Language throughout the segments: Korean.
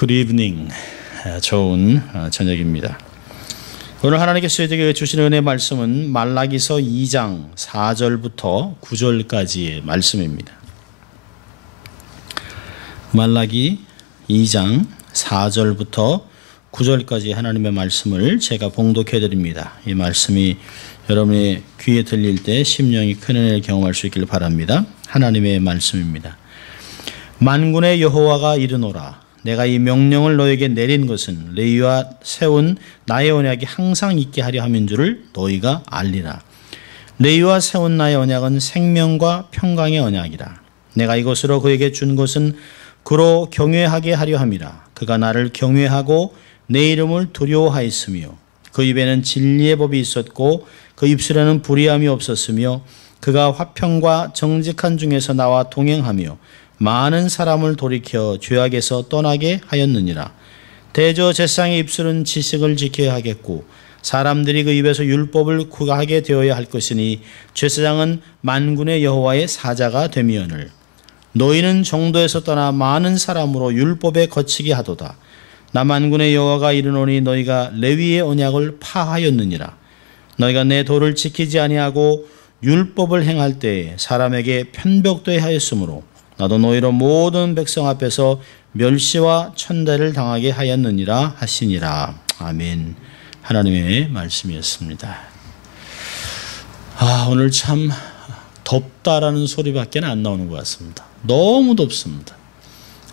Good evening. 좋은 저녁입니다. 오늘 하나님께서 저에게 주시는 은혜의 말씀은 말라기서 2장 4절부터 9절까지의 말씀입니다. 말라기 2장 4절부터 9절까지 하나님의 말씀을 제가 봉독해 드립니다. 이 말씀이 여러분의 귀에 들릴 때 심령이 큰 은혜를 경험할 수 있기를 바랍니다. 하나님의 말씀입니다. 만군의 여호와가 이르노라. 내가 이 명령을 너에게 내린 것은 레위와 세운 나의 언약이 항상 있게 하려 함인 줄을 너희가 알리라. 레위와 세운 나의 언약은 생명과 평강의 언약이라. 내가 이것으로 그에게 준 것은 그로 경외하게 하려 함이라. 그가 나를 경외하고 내 이름을 두려워하였으며 그 입에는 진리의 법이 있었고 그 입술에는 불의함이 없었으며 그가 화평과 정직한 중에서 나와 동행하며 많은 사람을 돌이켜 죄악에서 떠나게 하였느니라. 대저제사장의 입술은 지식을 지켜야 하겠고 사람들이 그 입에서 율법을 구하게 되어야 할 것이니 제사장은 만군의 여호와의 사자가 되미언을. 너희는 정도에서 떠나 많은 사람으로 율법에 거치게 하도다. 나 만군의 여호와가 이르노니 너희가 레위의 언약을 파하였느니라. 너희가 내 도를 지키지 아니하고 율법을 행할 때에 사람에게 편벽되게 하였으므로 나도 너희로 모든 백성 앞에서 멸시와 천대를 당하게 하였느니라 하시니라. 아멘. 하나님의 말씀이었습니다. 오늘 참 덥다라는 소리밖에 안 나오는 것 같습니다. 너무 덥습니다.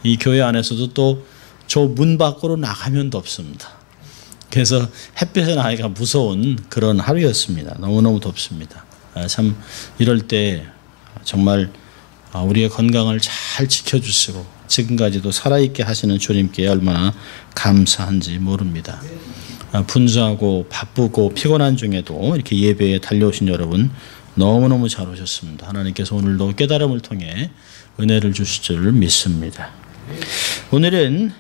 이 교회 안에서도 또 저 문 밖으로 나가면 덥습니다. 그래서 햇빛에 나가기가 무서운 그런 하루였습니다. 너무너무 덥습니다. 참 이럴 때 정말 우리의 건강을 잘 지켜주시고 지금까지도 살아있게 하시는 주님께 얼마나 감사한지 모릅니다. 분주하고 바쁘고 피곤한 중에도 이렇게 예배에 달려오신 여러분 너무너무 잘 오셨습니다. 하나님께서 오늘도 깨달음을 통해 은혜를 주실 줄 믿습니다. 오늘은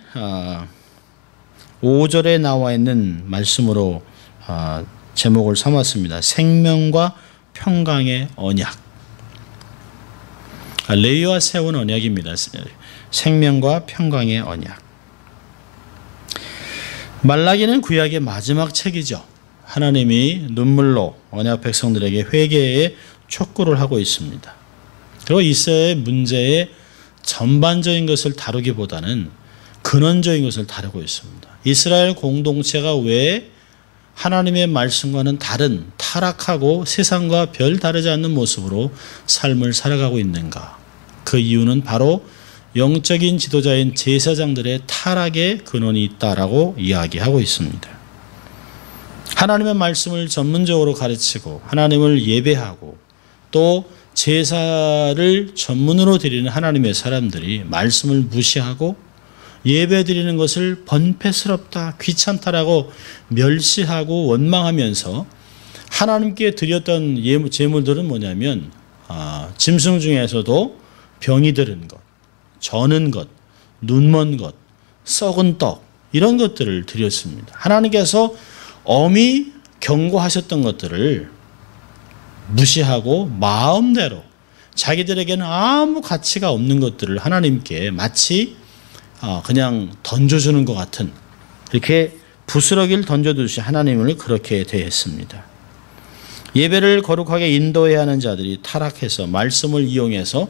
5절에 나와 있는 말씀으로 제목을 삼았습니다. 생명과 평강의 언약. 레위와 세운 언약입니다. 생명과 평강의 언약. 말라기는 구약의 마지막 책이죠. 하나님이 눈물로 언약 백성들에게 회개의 촉구를 하고 있습니다. 그리고 이스라엘의 문제의 전반적인 것을 다루기보다는 근원적인 것을 다루고 있습니다. 이스라엘 공동체가 왜 하나님의 말씀과는 다른 타락하고 세상과 별 다르지 않는 모습으로 삶을 살아가고 있는가? 그 이유는 바로 영적인 지도자인 제사장들의 타락의 근원이 있다라고 이야기하고 있습니다. 하나님의 말씀을 전문적으로 가르치고 하나님을 예배하고 또 제사를 전문으로 드리는 하나님의 사람들이 말씀을 무시하고 예배 드리는 것을 번패스럽다, 귀찮다라고 멸시하고 원망하면서 하나님께 드렸던 제물들은 뭐냐면 짐승 중에서도 병이 들은 것, 저는 것, 눈먼 것, 썩은 떡 이런 것들을 드렸습니다. 하나님께서 엄히 경고하셨던 것들을 무시하고 마음대로 자기들에게는 아무 가치가 없는 것들을 하나님께 마치 그냥 던져주는 것 같은 이렇게 부스러기를 던져두듯이 하나님을 그렇게 대했습니다. 예배를 거룩하게 인도해야 하는 자들이 타락해서 말씀을 이용해서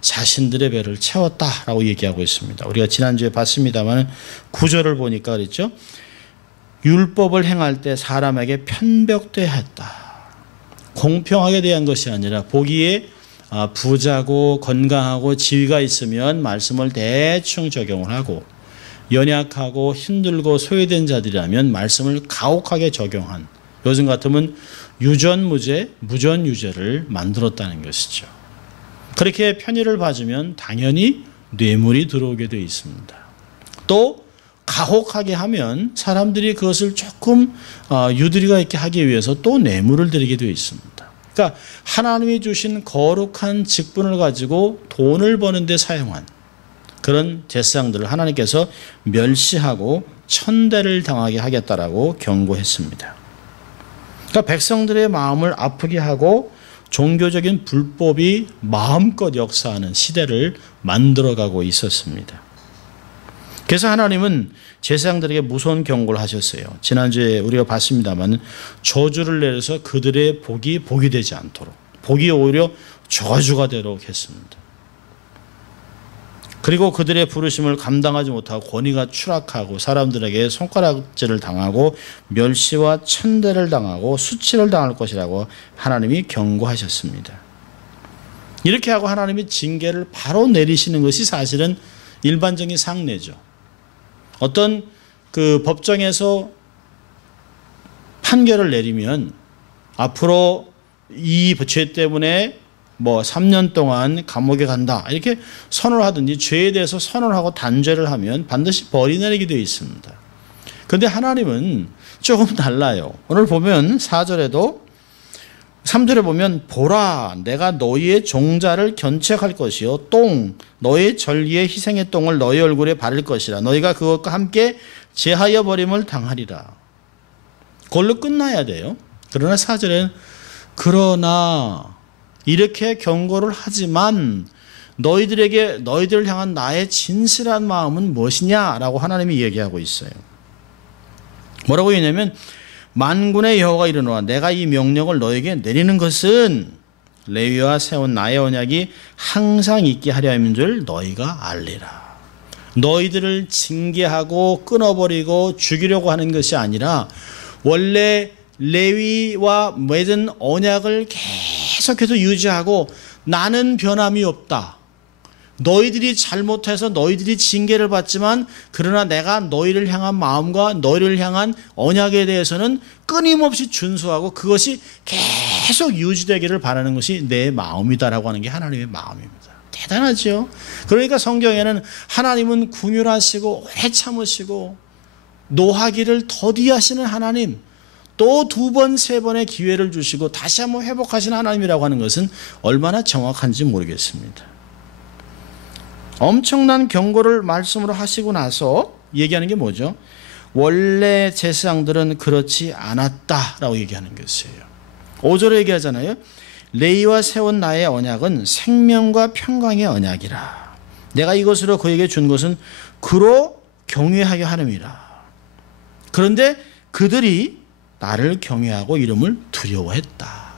자신들의 배를 채웠다라고 얘기하고 있습니다. 우리가 지난주에 봤습니다만 9절을 보니까 그랬죠. 율법을 행할 때 사람에게 편벽되어야 했다. 공평하게 대한 것이 아니라 보기에 부자고 건강하고 지위가 있으면 말씀을 대충 적용을 하고 연약하고 힘들고 소외된 자들이라면 말씀을 가혹하게 적용한 요즘 같으면 유전무죄, 무전유죄를 만들었다는 것이죠. 그렇게 편의를 봐주면 당연히 뇌물이 들어오게 되어 있습니다. 또 가혹하게 하면 사람들이 그것을 조금 유두리가 있게 하기 위해서 또 뇌물을 드리게 되어 있습니다. 그러니까 하나님이 주신 거룩한 직분을 가지고 돈을 버는 데 사용한 그런 제사장들을 하나님께서 멸시하고 천대를 당하게 하겠다라고 경고했습니다. 그러니까 백성들의 마음을 아프게 하고 종교적인 불법이 마음껏 역사하는 시대를 만들어가고 있었습니다. 그래서 하나님은 제사장들에게 무서운 경고를 하셨어요. 지난주에 우리가 봤습니다만 저주를 내려서 그들의 복이 되지 않도록, 복이 오히려 저주가 되도록 했습니다. 그리고 그들의 부르심을 감당하지 못하고 권위가 추락하고 사람들에게 손가락질을 당하고 멸시와 천대를 당하고 수치를 당할 것이라고 하나님이 경고하셨습니다. 이렇게 하고 하나님이 징계를 바로 내리시는 것이 사실은 일반적인 상례죠. 어떤 그 법정에서 판결을 내리면 앞으로 이 죄 때문에 3년 동안 감옥에 간다 이렇게 선언을 하든지 죄에 대해서 선언을 하고 단죄를 하면 반드시 벌이 내리게 되어 있습니다. 그런데 하나님은 조금 달라요. 오늘 보면 4절에도 3절에 보면 보라 내가 너희의 종자를 견책할 것이요 너의 전리의 희생의 똥을 너희 얼굴에 바를 것이라 너희가 그것과 함께 제하여 버림을 당하리라. 그걸로 끝나야 돼요. 그러나 4절에는 그러나 이렇게 경고를 하지만 너희들을 향한 나의 진실한 마음은 무엇이냐라고 하나님이 얘기하고 있어요. 뭐라고 했냐면 만군의 여호와가 이르노라 내가 이 명령을 너에게 내리는 것은 레위와 세운 나의 언약이 항상 있게 하려 함인 줄 너희가 알리라. 너희들을 징계하고 끊어버리고 죽이려고 하는 것이 아니라 원래 레위와 맺은 언약을 계속해서 유지하고 나는 변함이 없다. 너희들이 잘못해서 너희들이 징계를 받지만 그러나 내가 너희를 향한 마음과 너희를 향한 언약에 대해서는 끊임없이 준수하고 그것이 계속 유지되기를 바라는 것이 내 마음이다라고 하는 게 하나님의 마음입니다. 대단하죠. 그러니까 성경에는 하나님은 긍휼하시고 오래 참으시고 노하기를 더디하시는 하나님, 또 2번, 3번의 기회를 주시고 다시 한번 회복하시는 하나님이라고 하는 것은 얼마나 정확한지 모르겠습니다. 엄청난 경고를 말씀으로 하시고 나서 얘기하는 게 뭐죠? 원래 제사장들은 그렇지 않았다라고 얘기하는 것이에요. 5절에 얘기하잖아요. 레위와 세운 나의 언약은 생명과 평강의 언약이라. 내가 이것으로 그에게 준 것은 그로 경외하게 하름이라. 그런데 그들이 나를 경외하고 이름을 두려워했다.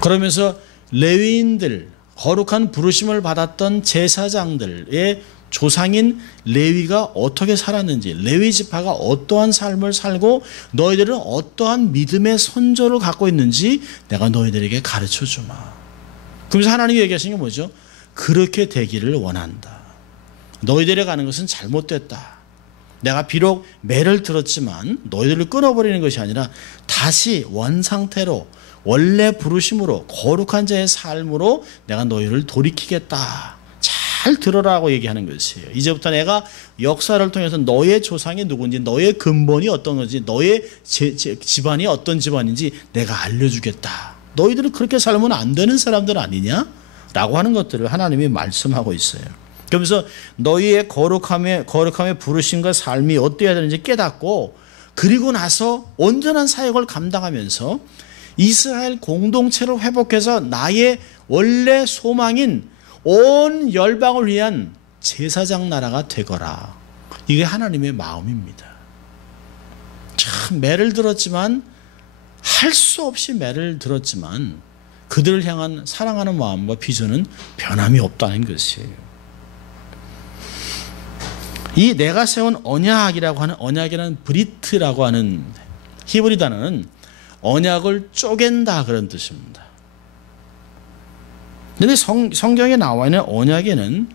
그러면서 레위인들, 거룩한 부르심을 받았던 제사장들의 조상인 레위가 어떻게 살았는지, 레위 지파가 어떠한 삶을 살고 너희들은 어떠한 믿음의 선조를 갖고 있는지 내가 너희들에게 가르쳐 주마. 그러면서 하나님이 얘기하시는 게 뭐죠? 그렇게 되기를 원한다. 너희들이 가는 것은 잘못됐다. 내가 비록 매를 들었지만 너희들을 끊어버리는 것이 아니라 다시 원상태로 원래 부르심으로 거룩한 자의 삶으로 내가 너희를 돌이키겠다. 잘 들어라고 얘기하는 것이에요. 이제부터 내가 역사를 통해서 너의 조상이 누군지, 너의 근본이 어떤 건지, 너의 집안이 어떤 집안인지 내가 알려주겠다. 너희들은 그렇게 살면 안 되는 사람들 아니냐? 라고 하는 것들을 하나님이 말씀하고 있어요. 그러면서 너희의 거룩함에 부르심과 삶이 어때야 되는지 깨닫고 그리고 나서 온전한 사역을 감당하면서 이스라엘 공동체를 회복해서 나의 원래 소망인 온 열방을 위한 제사장 나라가 되거라. 이게 하나님의 마음입니다. 참 매를 들었지만 할 수 없이 매를 들었지만 그들을 향한 사랑하는 마음과 비전은 변함이 없다는 것이에요. 이 내가 세운 언약이라고 하는 언약이라는 브리트라고 하는 히브리 단어는 언약을 쪼갠다 그런 뜻입니다. 그런데 성경에 나와 있는 언약에는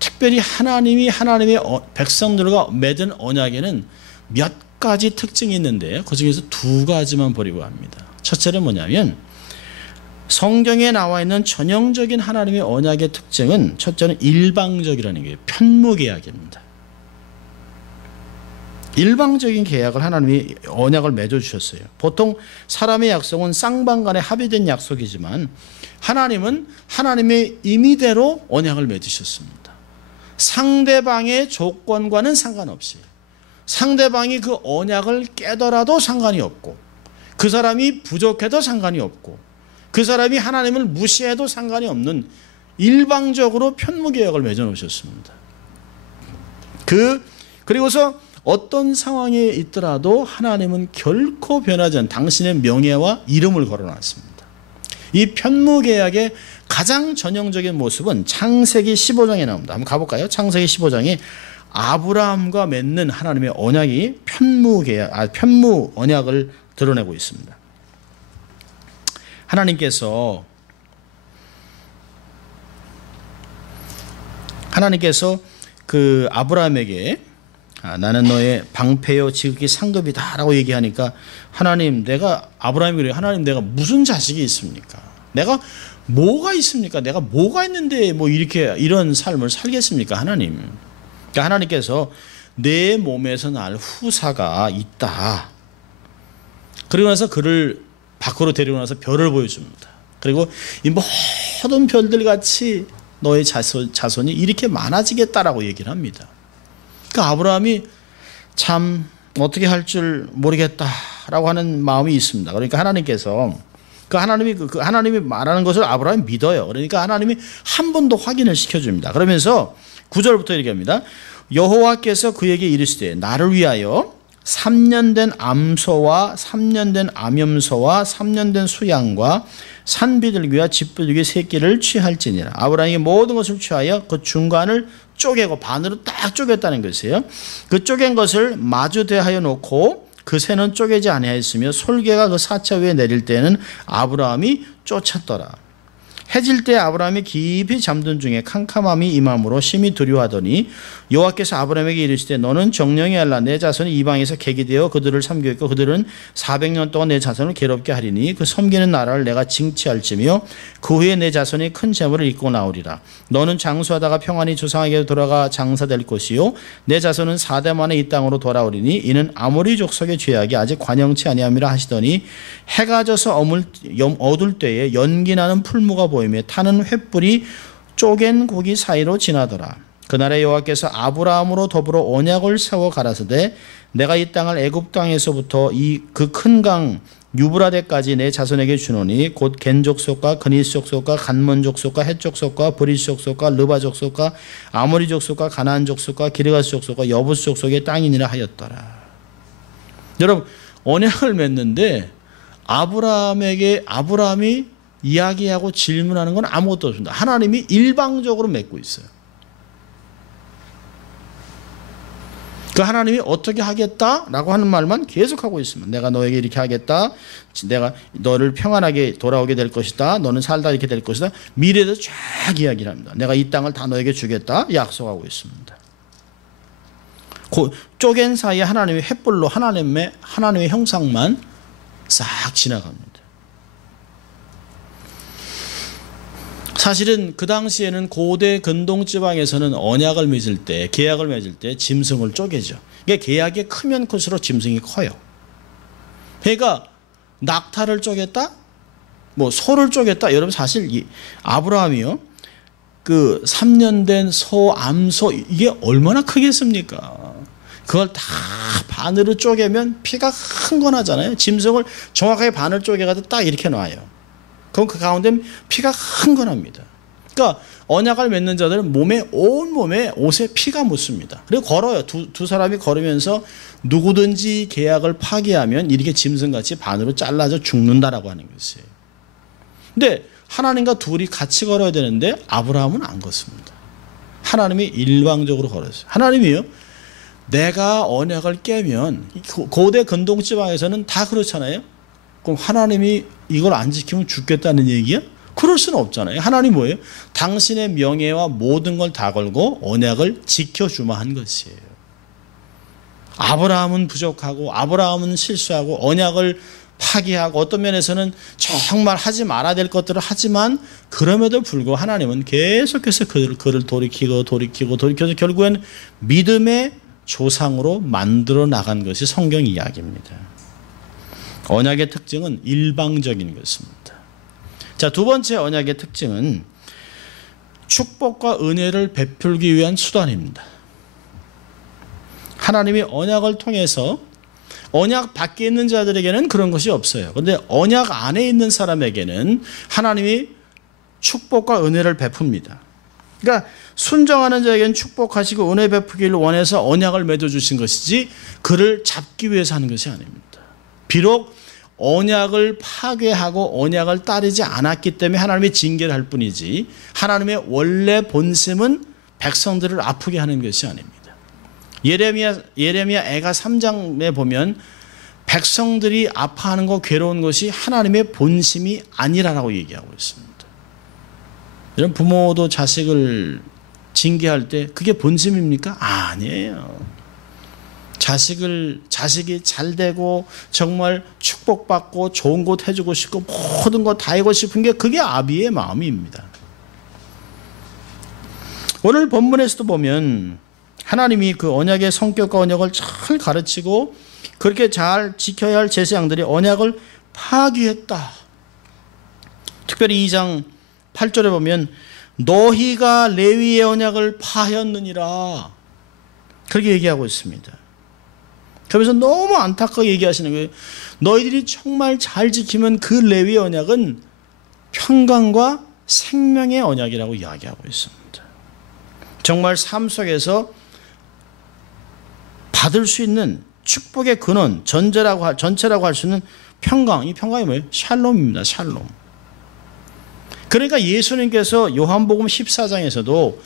특별히 하나님이 하나님의 백성들과 맺은 언약에는 몇 가지 특징이 있는데 그 중에서 2가지만 보려고 합니다. 첫째는 뭐냐면 성경에 나와 있는 전형적인 하나님의 언약의 특징은 첫째는 일방적이라는 게 편무계약입니다. 일방적인 계약을 하나님이 언약을 맺어주셨어요. 보통 사람의 약속은 쌍방간에 합의된 약속이지만 하나님은 하나님의 임의대로 언약을 맺으셨습니다. 상대방의 조건과는 상관없이 상대방이 그 언약을 깨더라도 상관이 없고 그 사람이 부족해도 상관이 없고 그 사람이 하나님을 무시해도 상관이 없는 일방적으로 편무계약을 맺어놓으셨습니다. 그리고서 어떤 상황에 있더라도 하나님은 결코 변하지 않은 당신의 명예와 이름을 걸어놨습니다. 이 편무계약의 가장 전형적인 모습은 창세기 15장에 나옵니다. 한번 가볼까요? 창세기 15장에 아브라함과 맺는 하나님의 언약이 편무 언약을 드러내고 있습니다. 하나님께서 그 아브라함에게 나는 너의 방패요 지극히 상급이다라고 얘기하니까 내가 아브라함이 그래요. 하나님, 내가 무슨 자식이 있습니까? 내가 뭐가 있습니까? 내가 뭐가 있는데 뭐 이런 삶을 살겠습니까? 하나님. 그러니까 하나님께서 내 몸에서 날 후사가 있다. 그리고 나서 그를 밖으로 데리고 나서 별을 보여줍니다. 그리고 이 모든 별들 같이 너의 자손이 이렇게 많아지겠다라고 얘기를 합니다. 그러니까 아브라함이 참 어떻게 할 줄 모르겠다라고 하는 마음이 있습니다. 그러니까 하나님께서 하나님이 말하는 것을 아브라함이 믿어요. 그러니까 하나님이 한 번 더 확인을 시켜줍니다. 그러면서 9절부터 이렇게 합니다. 여호와께서 그에게 이르시되 나를 위하여 3년 된 암소와 3년 된 암염소와 3년 된 수양과 산비둘기와 집비둘기 새끼를 취할지니라. 아브라함이 모든 것을 취하여 그 중간을 쪼개고 반으로 딱 쪼갰다는 것이에요. 그 쪼갠 것을 마주 대하여 놓고 그 새는 쪼개지 아니하였으며 솔개가 그 사체 위에 내릴 때에는 아브라함이 쫓았더라. 해질 때 아브라함이 깊이 잠든 중에 캄캄함이 임함으로 심히 두려워하더니 여호와께서 아브라함에게 이르시되 너는 정령이 알라. 내 자손이 이방에서 객이 되어 그들을 섬기고 그들은 400년 동안 내 자손을 괴롭게 하리니 그 섬기는 나라를 내가 징치할지며 그 후에 내 자손이 큰 재물을 입고 나오리라. 너는 장수하다가 평안히 조상에게 돌아가 장사될 것이요 내 자손은 4대 만에 이 땅으로 돌아오리니 이는 아모리 족속의 죄악이 아직 관영치 아니함이라 하시더니 해가 져서 어둘 때에 연기나는 풀무가 보이며 타는 횃불이 쪼갠 고기 사이로 지나더라. 그날에 여호와께서 아브라함으로 더불어 언약을 세워 가라사대 내가 이 땅을 애굽 땅에서부터 그 큰 강 유브라데까지 내 자손에게 주노니 곧 겐 족속과 그니스 족속과 간몬 족속과 헷 족속과 브리스 족속과 르바 족속과 아모리 족속과 가나안 족속과 기르가스 족속과 여부스 족속의 땅이니라 하였더라. 여러분, 언약을 맺는데 아브라함이 이야기하고 질문하는 건 아무것도 없습니다. 하나님이 일방적으로 맺고 있어요. 그 하나님이 어떻게 하겠다라고 하는 말만 계속하고 있습니다. 내가 너에게 이렇게 하겠다. 내가 너를 평안하게 돌아오게 될 것이다. 너는 살다 이렇게 될 것이다. 미래에도 쫙 이야기를 합니다. 내가 이 땅을 다 너에게 주겠다. 약속하고 있습니다. 쪼갠 사이에 하나님의 횃불로 하나님의 형상만 싹 지나갑니다. 사실은 그 당시에는 고대 근동 지방에서는 언약을 맺을 때, 계약을 맺을 때 짐승을 쪼개죠. 그러니까 계약이 크면 클수록 짐승이 커요. 그러니까 낙타를 쪼갰다, 뭐 소를 쪼갰다. 여러분 사실 아브라함이요, 그 3년 된 소, 암소 이게 얼마나 크겠습니까? 그걸 다 반으로 쪼개면 피가 흥건하잖아요. 짐승을 정확하게 반을 쪼개가지고 딱 이렇게 놔요. 그럼 그 가운데 피가 흥건합니다. 그러니까 언약을 맺는 자들은 온 몸에 옷에 피가 묻습니다. 그리고 걸어요. 두 사람이 걸으면서 누구든지 계약을 파기하면 이렇게 짐승같이 반으로 잘라져 죽는다라고 하는 것이에요. 근데 하나님과 둘이 같이 걸어야 되는데 아브라함은 안 걷습니다. 하나님이 일방적으로 걸었어요. 하나님이요, 내가 언약을 깨면, 고대 근동 지방에서는 다 그렇잖아요. 그럼 하나님이 이걸 안 지키면 죽겠다는 얘기야? 그럴 수는 없잖아요. 하나님 뭐예요? 당신의 명예와 모든 걸 다 걸고 언약을 지켜주마 한 것이에요. 아브라함은 부족하고 아브라함은 실수하고 언약을 파기하고 어떤 면에서는 정말 하지 말아야 될 것들을 하지만 그럼에도 불구하고 하나님은 계속해서 그를 돌이켜서 결국엔 믿음의 조상으로 만들어 나간 것이 성경 이야기입니다. 언약의 특징은 일방적인 것입니다. 자, 두 번째 언약의 특징은 축복과 은혜를 베풀기 위한 수단입니다. 하나님이 언약을 통해서 언약 밖에 있는 자들에게는 그런 것이 없어요. 그런데 언약 안에 있는 사람에게는 하나님이 축복과 은혜를 베풉니다. 그러니까 순종하는 자에게는 축복하시고 은혜 베푸기를 원해서 언약을 맺어주신 것이지 그를 잡기 위해서 하는 것이 아닙니다. 비록 언약을 파괴하고 언약을 따르지 않았기 때문에 하나님이 징계를 할 뿐이지 하나님의 원래 본심은 백성들을 아프게 하는 것이 아닙니다. 예레미야 애가 3장에 보면 백성들이 아파하는 거 괴로운 것이 하나님의 본심이 아니라고 얘기하고 있습니다. 이런 부모도 자식을 징계할 때 그게 본심입니까? 아니에요. 자식이 잘 되고 정말 축복받고 좋은 것 해주고 싶고 모든 것 다 하고 싶은 게 그게 아비의 마음입니다. 오늘 본문에서도 보면 하나님이 그 언약의 성격과 언약을 잘 가르치고 그렇게 잘 지켜야 할 제사장들이 언약을 파기했다. 특별히 2장 8절에 보면 너희가 레위의 언약을 파하였느니라 그렇게 얘기하고 있습니다. 그러면서 너무 안타깝게 얘기하시는 거예요. 너희들이 정말 잘 지키면 그 레위의 언약은 평강과 생명의 언약이라고 이야기하고 있습니다. 정말 삶 속에서 받을 수 있는 축복의 근원, 전체라고 할 수 있는 평강. 이 평강이 뭐예요? 샬롬입니다. 샬롬. 그러니까 예수님께서 요한복음 14장에서도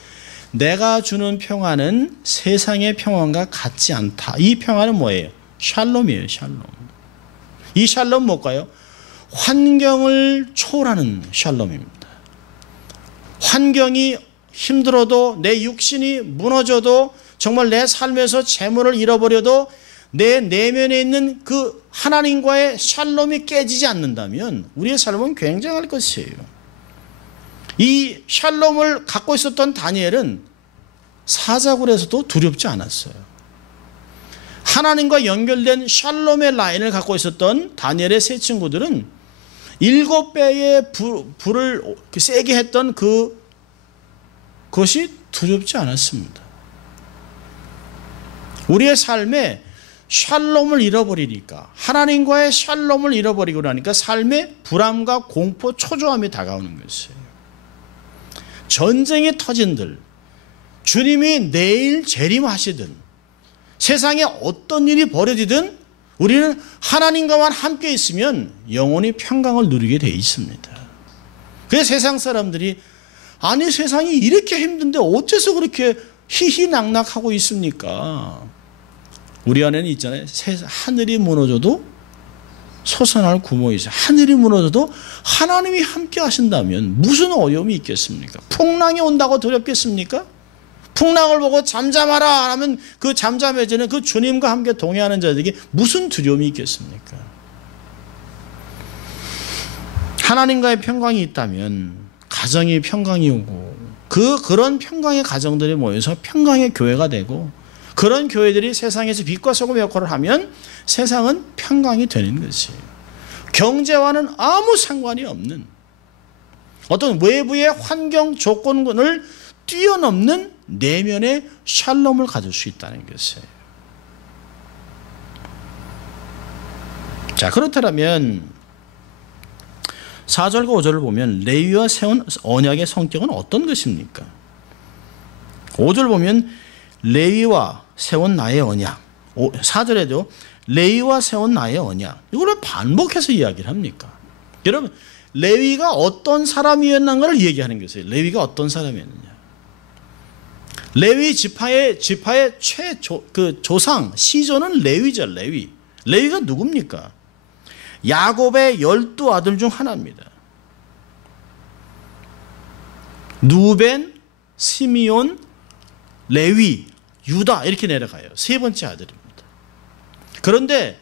내가 주는 평안은 세상의 평안과 같지 않다. 이 평안은 뭐예요? 샬롬이에요. 샬롬. 이 샬롬 뭘까요? 환경을 초월하는 샬롬입니다. 환경이 힘들어도 내 육신이 무너져도 정말 내 삶에서 재물을 잃어버려도 내 내면에 있는 그 하나님과의 샬롬이 깨지지 않는다면 우리의 삶은 굉장할 것이에요. 이 샬롬을 갖고 있었던 다니엘은 사자굴에서도 두렵지 않았어요. 하나님과 연결된 샬롬의 라인을 갖고 있었던 다니엘의 세 친구들은 7배의 불을 세게 했던 그것이 두렵지 않았습니다. 우리의 삶에 샬롬을 잃어버리니까 하나님과의 샬롬을 잃어버리고 나니까 삶에 불안과 공포, 초조함이 다가오는 것이에요. 전쟁이 터진들 주님이 내일 재림하시든 세상에 어떤 일이 벌어지든 우리는 하나님과만 함께 있으면 영원히 평강을 누리게 되어 있습니다. 그래서 세상 사람들이 아니 세상이 이렇게 힘든데 어째서 그렇게 희희낙낙하고 있습니까? 우리 안에는 있잖아요. 하늘이 무너져도 솟아날 구멍이 있어요. 하늘이 무너져도 하나님이 함께 하신다면 무슨 어려움이 있겠습니까? 풍랑이 온다고 두렵겠습니까? 풍랑을 보고 잠잠하라 하면 그 잠잠해지는 그 주님과 함께 동행하는 자들에게 무슨 두려움이 있겠습니까? 하나님과의 평강이 있다면 가정이 평강이 오고 그런 평강의 가정들이 모여서 평강의 교회가 되고 그런 교회들이 세상에서 빛과 소금의 역할을 하면 세상은 평강이 되는 것이에요. 경제와는 아무 상관이 없는 어떤 외부의 환경 조건을 뛰어넘는 내면의 샬롬을 가질 수 있다는 것이에요. 자, 그렇다면 4절과 5절을 보면 레위와 세운 언약의 성격은 어떤 것입니까? 5절 보면 레위와 세운 나의 언약. 4절에도 레위와 세운 나의 언약. 이거를 반복해서 이야기를 합니까? 여러분, 레위가 어떤 사람이었는가를 얘기하는 것이에요. 레위가 어떤 사람이었느냐. 레위 지파의 조상, 시조는 레위죠. 레위. 레위가 누굽니까? 야곱의 12아들 중 하나입니다. 누벤, 시미온, 레위, 유다 이렇게 내려가요. 세 번째 아들입니다. 그런데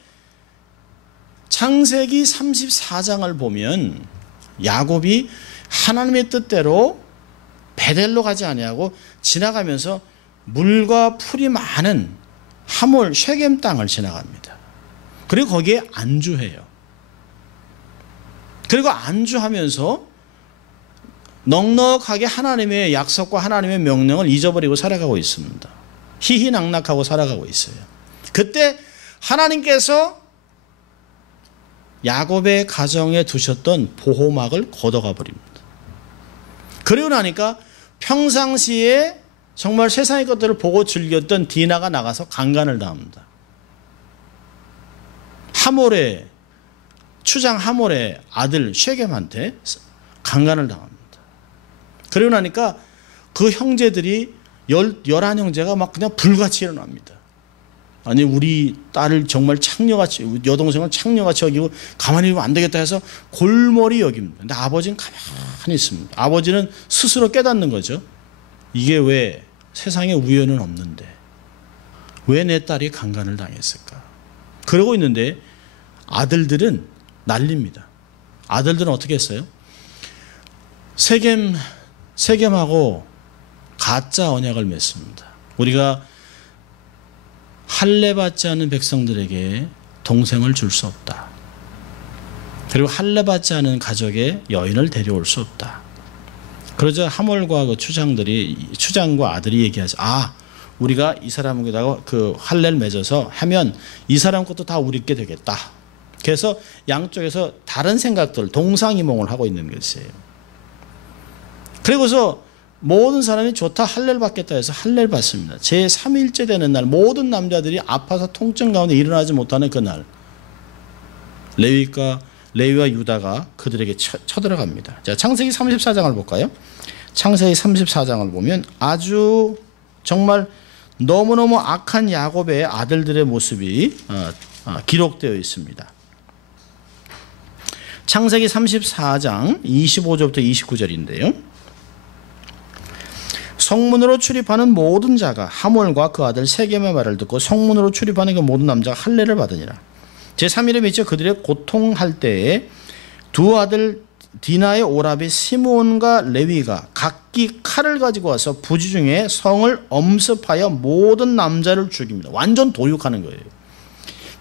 창세기 34장을 보면 야곱이 하나님의 뜻대로 베델로 가지 아니하고 지나가면서 물과 풀이 많은 하몰 쉐겜 땅을 지나갑니다. 그리고 거기에 안주해요. 그리고 안주하면서 넉넉하게 하나님의 약속과 하나님의 명령을 잊어버리고 살아가고 있습니다. 희희낙낙하고 살아가고 있어요. 그때 하나님께서 야곱의 가정에 두셨던 보호막을 걷어가 버립니다. 그러고 나니까 평상시에 정말 세상의 것들을 보고 즐겼던 디나가 나가서 강간을 당합니다. 하몰의 추장 하몰의 아들 쉐겜한테 강간을 당합니다. 그러고 나니까 그 형제들이 11형제가 막 그냥 불같이 일어납니다. 아니 우리 딸을 정말 창녀같이 여동생을 창녀같이 여기고 가만히 있으면 안 되겠다 해서 골머리 여깁니다. 근데 아버지는 가만히 있습니다. 아버지는 스스로 깨닫는 거죠. 이게 왜 세상에 우연은 없는데 왜 내 딸이 강간을 당했을까. 그러고 있는데 아들들은 난립니다. 아들들은 어떻게 했어요? 세겜하고 가짜 언약을 맺습니다. 우리가 할례받지 않은 백성들에게 동생을 줄 수 없다. 그리고 할례받지 않은 가족에 여인을 데려올 수 없다. 그러자 하몰과 그 추장과 아들이 얘기하죠. 우리가 이 사람에다가 그 할례를 맺어서 하면 이 사람 것도 다 우리께 되겠다. 그래서 양쪽에서 다른 생각들, 동상이몽을 하고 있는 것이에요. 그리고서 모든 사람이 좋다 할례를 받겠다 해서 할례를 받습니다. 제3일째 되는 날 모든 남자들이 아파서 통증 가운데 일어나지 못하는 그날 레위와 유다가 그들에게 쳐들어갑니다. 자, 창세기 34장을 볼까요? 창세기 34장을 보면 아주 정말 너무너무 악한 야곱의 아들들의 모습이 기록되어 있습니다. 창세기 34장 25절부터 29절인데요. 성문으로 출입하는 모든 자가 하몰과 그 아들 세겜의 말을 듣고 성문으로 출입하는 그 모든 남자가 할례를 받으니라. 제3일에 미쳐 그들의 고통할 때에 두 아들 디나의 오라비 시므온과 레위가 각기 칼을 가지고 와서 부지 중에 성을 엄습하여 모든 남자를 죽입니다. 완전 도육하는 거예요.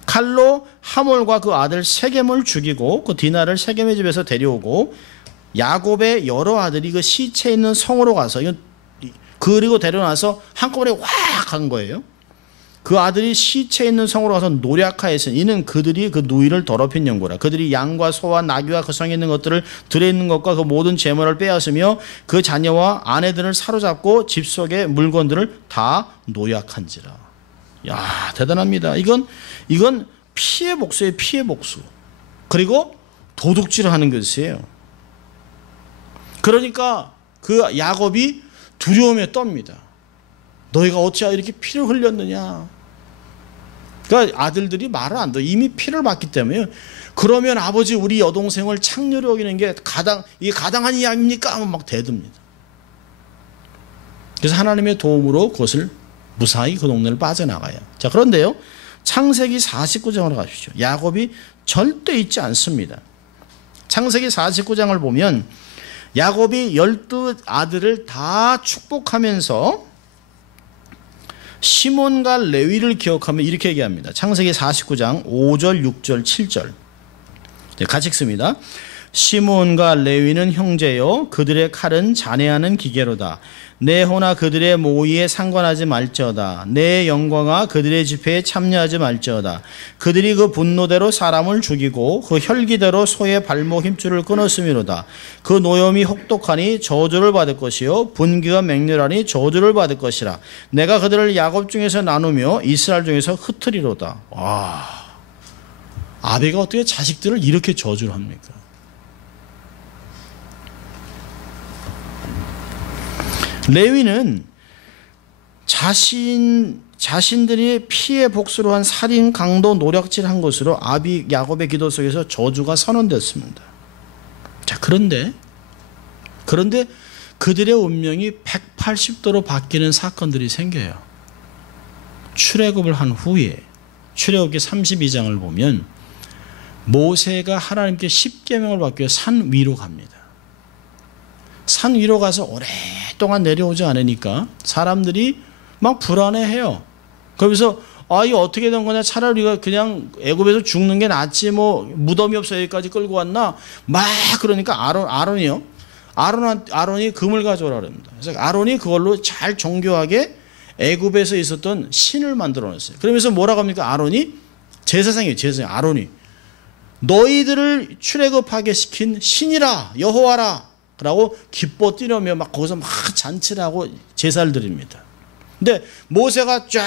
칼로 하몰과 그 아들 세겜을 죽이고 그 디나를 세겜의 집에서 데려오고 야곱의 여러 아들이 그 시체 있는 성으로 가서 그리고 데려놔서 한꺼번에 확 한 거예요. 그 아들이 시체 있는 성으로 가서 노략하였으니 이는 그들이 그 누이를 더럽힌 연고라. 그들이 양과 소와 나귀와 그 성에 있는 것들을 들에 있는 것과 그 모든 재물을 빼앗으며 그 자녀와 아내들을 사로잡고 집 속의 물건들을 다 노략한지라. 야, 대단합니다. 이건 피해 복수예요. 피해 복수. 그리고 도둑질을 하는 것이에요. 그러니까 그 야곱이 두려움에 떱니다. 너희가 어찌하여 이렇게 피를 흘렸느냐. 그러니까 아들들이 말을 안 들어. 이미 피를 봤기 때문에 그러면 아버지 우리 여동생을 창녀로 여기는 게 이게 가당한 이야기입니까? 하면 막 대듭니다. 그래서 하나님의 도움으로 그것을 무사히 그 동네를 빠져나가요. 자, 그런데요. 창세기 49장으로 가십시오. 야곱이 절대 잊지 않습니다. 창세기 49장을 보면 야곱이 12아들을 다 축복하면서 시몬과 레위를 기억하며 이렇게 얘기합니다. 창세기 49장 5절, 6절, 7절 같이 읽습니다. 시몬과 레위는 형제요 그들의 칼은 잔해하는 기계로다. 내 호나 그들의 모의에 상관하지 말지어다. 내 영광아 그들의 집회에 참여하지 말지어다. 그들이 그 분노대로 사람을 죽이고 그 혈기대로 소의 발목 힘줄을 끊었음이로다. 그 노염이 혹독하니 저주를 받을 것이요 분기가 맹렬하니 저주를 받을 것이라. 내가 그들을 야곱 중에서 나누며 이스라엘 중에서 흩으리로다. 와, 아비가 어떻게 자식들을 이렇게 저주를 합니까? 레위는 자신들이 피해 복수로 한 살인, 강도, 노략질한 것으로 아비 야곱의 기도 속에서 저주가 선언됐습니다. 자, 그런데 그들의 운명이 180도로 바뀌는 사건들이 생겨요. 출애굽을 한 후에 출애굽기 32장을 보면 모세가 하나님께 10계명을 받기 위해 산 위로 갑니다. 산 위로 가서 오랫동안 내려오지 않으니까 사람들이 막 불안해해요. 그러면서 이거 어떻게 된 거냐, 차라리 우리가 그냥 애굽에서 죽는 게 낫지 뭐 무덤이 없어 여기까지 끌고 왔나 막. 그러니까 아론이 금을 가져오라 그럽니다. 그래서 아론이 그걸로 잘 정교하게 애굽에서 있었던 신을 만들어 놨어요. 그러면서 뭐라고 합니까? 아론이 제사장이에요. 아론이 너희들을 출애굽하게 시킨 신이라 여호와라. 그러고 기뻐 뛰려며 막 거기서 막 잔치를 하고 제사를 드립니다. 근데 모세가 쫙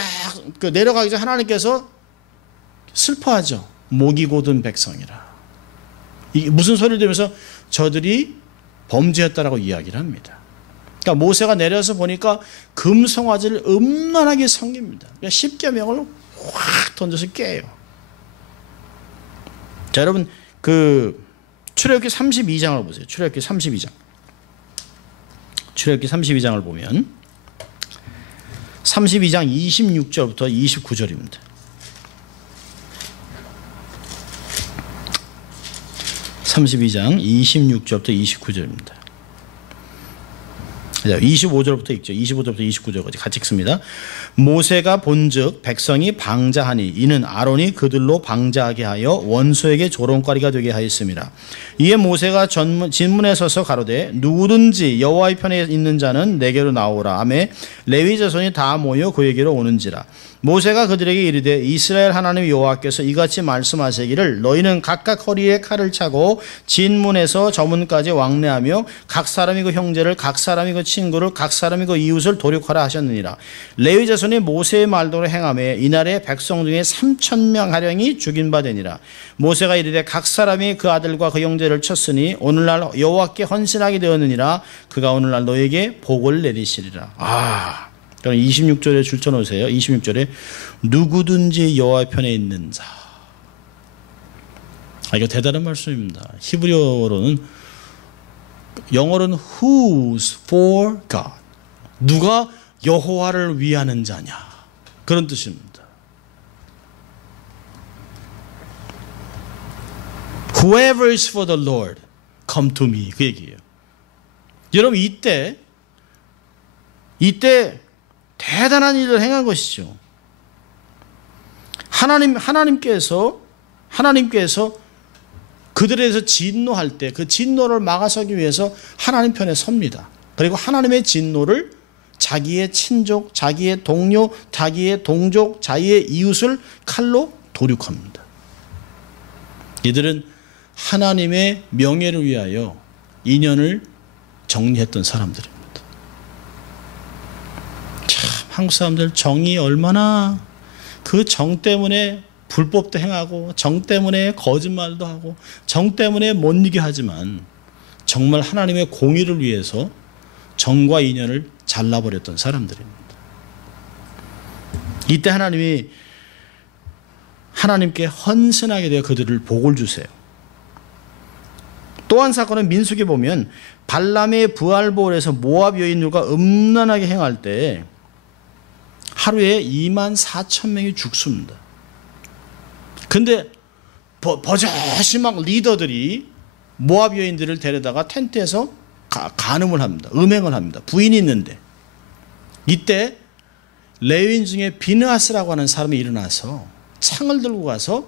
내려가기 전에 하나님께서 슬퍼하죠. 목이 곧은 백성이라. 이게 무슨 소리를 들으면서 저들이 범죄했다라고 이야기를 합니다. 그러니까 모세가 내려서 보니까 금송아지를 음란하게 섬깁니다. 그러니까 십계명을 확 던져서 깨요. 자, 여러분 출애굽기 32장을 보세요. 출애굽기 32장. 출애굽기 32장을 보면 32장 26절부터 29절입니다. 32장 26절부터 29절입니다. 25절부터 읽죠. 25절부터 29절까지 같이 읽습니다. 모세가 본즉 백성이 방자하니 이는 아론이 그들로 방자하게 하여 원수에게 조롱거리가 되게 하였습니다. 이에 모세가 진문에 서서 가로되 누구든지 여호와의 편에 있는 자는 내게로 나오라 하매 레위 자손이 다 모여 그에게로 오는지라. 모세가 그들에게 이르되 이스라엘 하나님 여호와께서 이같이 말씀하시기를 너희는 각각 허리에 칼을 차고 진문에서 저문까지 왕래하며 각 사람이 그 형제를 각 사람이 그 친구를 각 사람이 그 이웃을 도륙하라 하셨느니라. 레위 자손이 모세의 말대로 행하며 이날에 백성 중에 3,000명 가량이 죽인 바 되니라. 모세가 이르되 각 사람이 그 아들과 그 형제를 쳤으니 오늘날 여호와께 헌신하게 되었느니라. 그가 오늘날 너에게 복을 내리시리라. 그럼 26절에 줄쳐놓으세요. 26절에 누구든지 여호와의 편에 있는 자. 이거 대단한 말씀입니다. 히브리어로는 영어로는 who's for God. 누가 여호와를 위하는 자냐. 그런 뜻입니다. Whoever is for the Lord, come to me. 그 얘기예요. 여러분 이때 대단한 일을 행한 것이죠. 하나님께서 그들에 대해서 진노할 때 그 진노를 막아서기 위해서 하나님 편에 섭니다. 그리고 하나님의 진노를 자기의 친족, 자기의 동료, 자기의 동족, 자기의 이웃을 칼로 도륙합니다. 이들은 하나님의 명예를 위하여 인연을 정리했던 사람들입니다. 한국 사람들 정이 얼마나 그 정 때문에 불법도 행하고 정 때문에 거짓말도 하고 정 때문에 못 이기게 하지만 정말 하나님의 공의를 위해서 정과 인연을 잘라버렸던 사람들입니다. 이때 하나님께 헌신하게 되어 그들을 복을 주세요. 또 한 사건은 민수기에 보면 발람의 부알볼에서 모압 여인들과 음란하게 행할 때 하루에 24,000명이 죽습니다. 근데 버젓이 막 리더들이 모압 여인들을 데려다가 텐트에서 간음을 합니다. 음행을 합니다. 부인이 있는데 이때 레위인 중에 비느하스라고 하는 사람이 일어나서 창을 들고 가서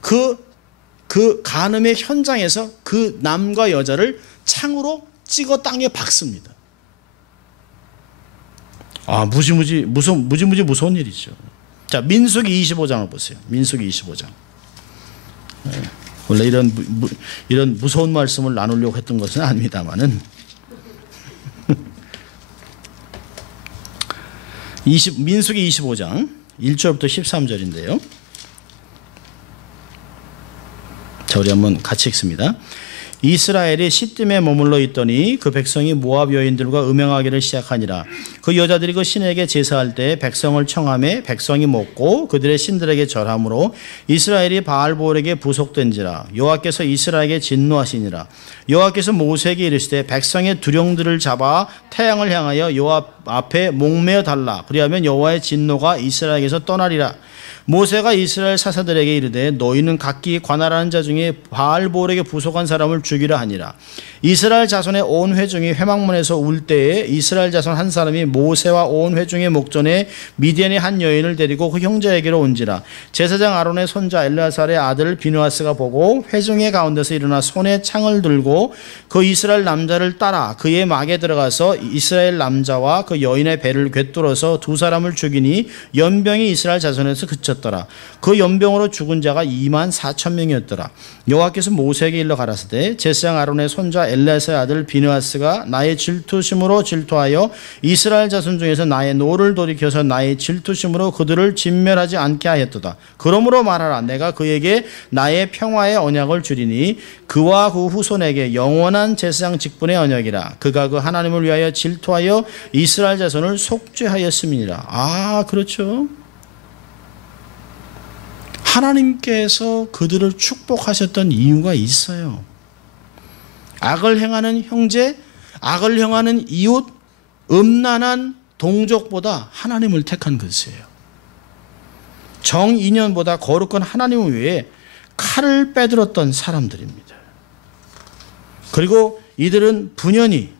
그 간음의 현장에서 그 남과 여자를 창으로 찍어 땅에 박습니다. 무지무지 무서운 일이죠. 자, 민수기 25장을 보세요. 민수기 25장. 원래 이런 무서운 말씀을 나누려고 했던 것은 아닙니다만은 민수기 25장 1절부터 13절인데요. 자, 우리 한번 같이 읽습니다. 이스라엘이 시딤에 머물러 있더니 그 백성이 모압 여인들과 음행하기를 시작하니라. 그 여자들이 그 신에게 제사할 때 백성을 청하매 백성이 먹고 그들의 신들에게 절함으로 이스라엘이 바알볼에게 부속된지라. 여호와께서 이스라엘에게 진노하시니라. 여호와께서 모세에게 이르시되 백성의 두령들을 잡아 태양을 향하여 여호와 앞에 목매어 달라. 그리하면 여호와의 진노가 이스라엘에게서 떠나리라. 모세가 이스라엘 사사들에게 이르되 너희는 각기 관할하는 자 중에 바알볼에게 부속한 사람을 죽이라 하니라. 이스라엘 자손의 온 회중이 회막문에서 울 때에 이스라엘 자손 한 사람이 모세와 온 회중의 목전에 미디안의 한 여인을 데리고 그 형제에게로 온지라. 제사장 아론의 손자 엘르아살의 아들 비느하스가 보고 회중의 가운데서 일어나 손에 창을 들고 그 이스라엘 남자를 따라 그의 막에 들어가서 이스라엘 남자와 그 여인의 배를 꿰뚫어서 두 사람을 죽이니 연병이 이스라엘 자손에서 그쳤더라. 그 연병으로 죽은 자가 24,000명이었더라. 여호와께서 모세에게 일러 가라사대 제사장 아론의 손자 엘르아살의 아들 비느하스가 나의 질투심으로 질투하여 이스라엘 자손 중에서 나의 노를 돌이켜서 나의 질투심으로 그들을 진멸하지 않게 하였도다. 그러므로 말하라. 내가 그에게 나의 평화의 언약을 주리니 그와 그 후손에게 영원한 제사장 직분의 언약이라. 그가 그 하나님을 위하여 질투하여 이스라엘 자손을 속죄하였음이니라. 아, 그렇죠. 하나님께서 그들을 축복하셨던 이유가 있어요. 악을 행하는 형제, 악을 행하는 이웃, 음란한 동족보다 하나님을 택한 것이에요. 정인연보다 거룩한 하나님을 위해 칼을 빼들었던 사람들입니다. 그리고 이들은 분연히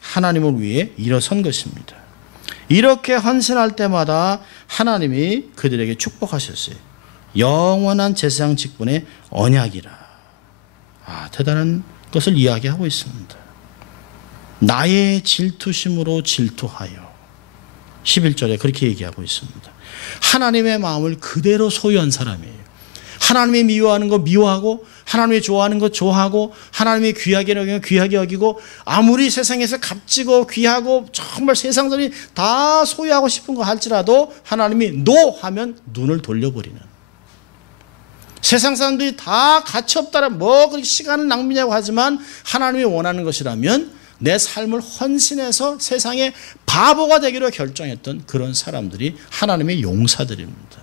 하나님을 위해 일어선 것입니다. 이렇게 헌신할 때마다 하나님이 그들에게 축복하셨어요. 영원한 제사장 직분의 언약이라. 아, 대단한 것을 이야기하고 있습니다. 나의 질투심으로 질투하여. 11절에 그렇게 얘기하고 있습니다. 하나님의 마음을 그대로 소유한 사람이에요. 하나님이 미워하는 거 미워하고, 하나님이 좋아하는 거 좋아하고, 하나님이 귀하게 여기면 귀하게 여기고, 아무리 세상에서 값지고 귀하고 정말 세상들이 다 소유하고 싶은 거 할지라도 하나님이 노 하면 눈을 돌려버리는. 세상 사람들이 다 가치 없다라 뭐 그렇게 시간을 낭비냐고 하지만 하나님이 원하는 것이라면 내 삶을 헌신해서 세상의 바보가 되기로 결정했던 그런 사람들이 하나님의 용사들입니다.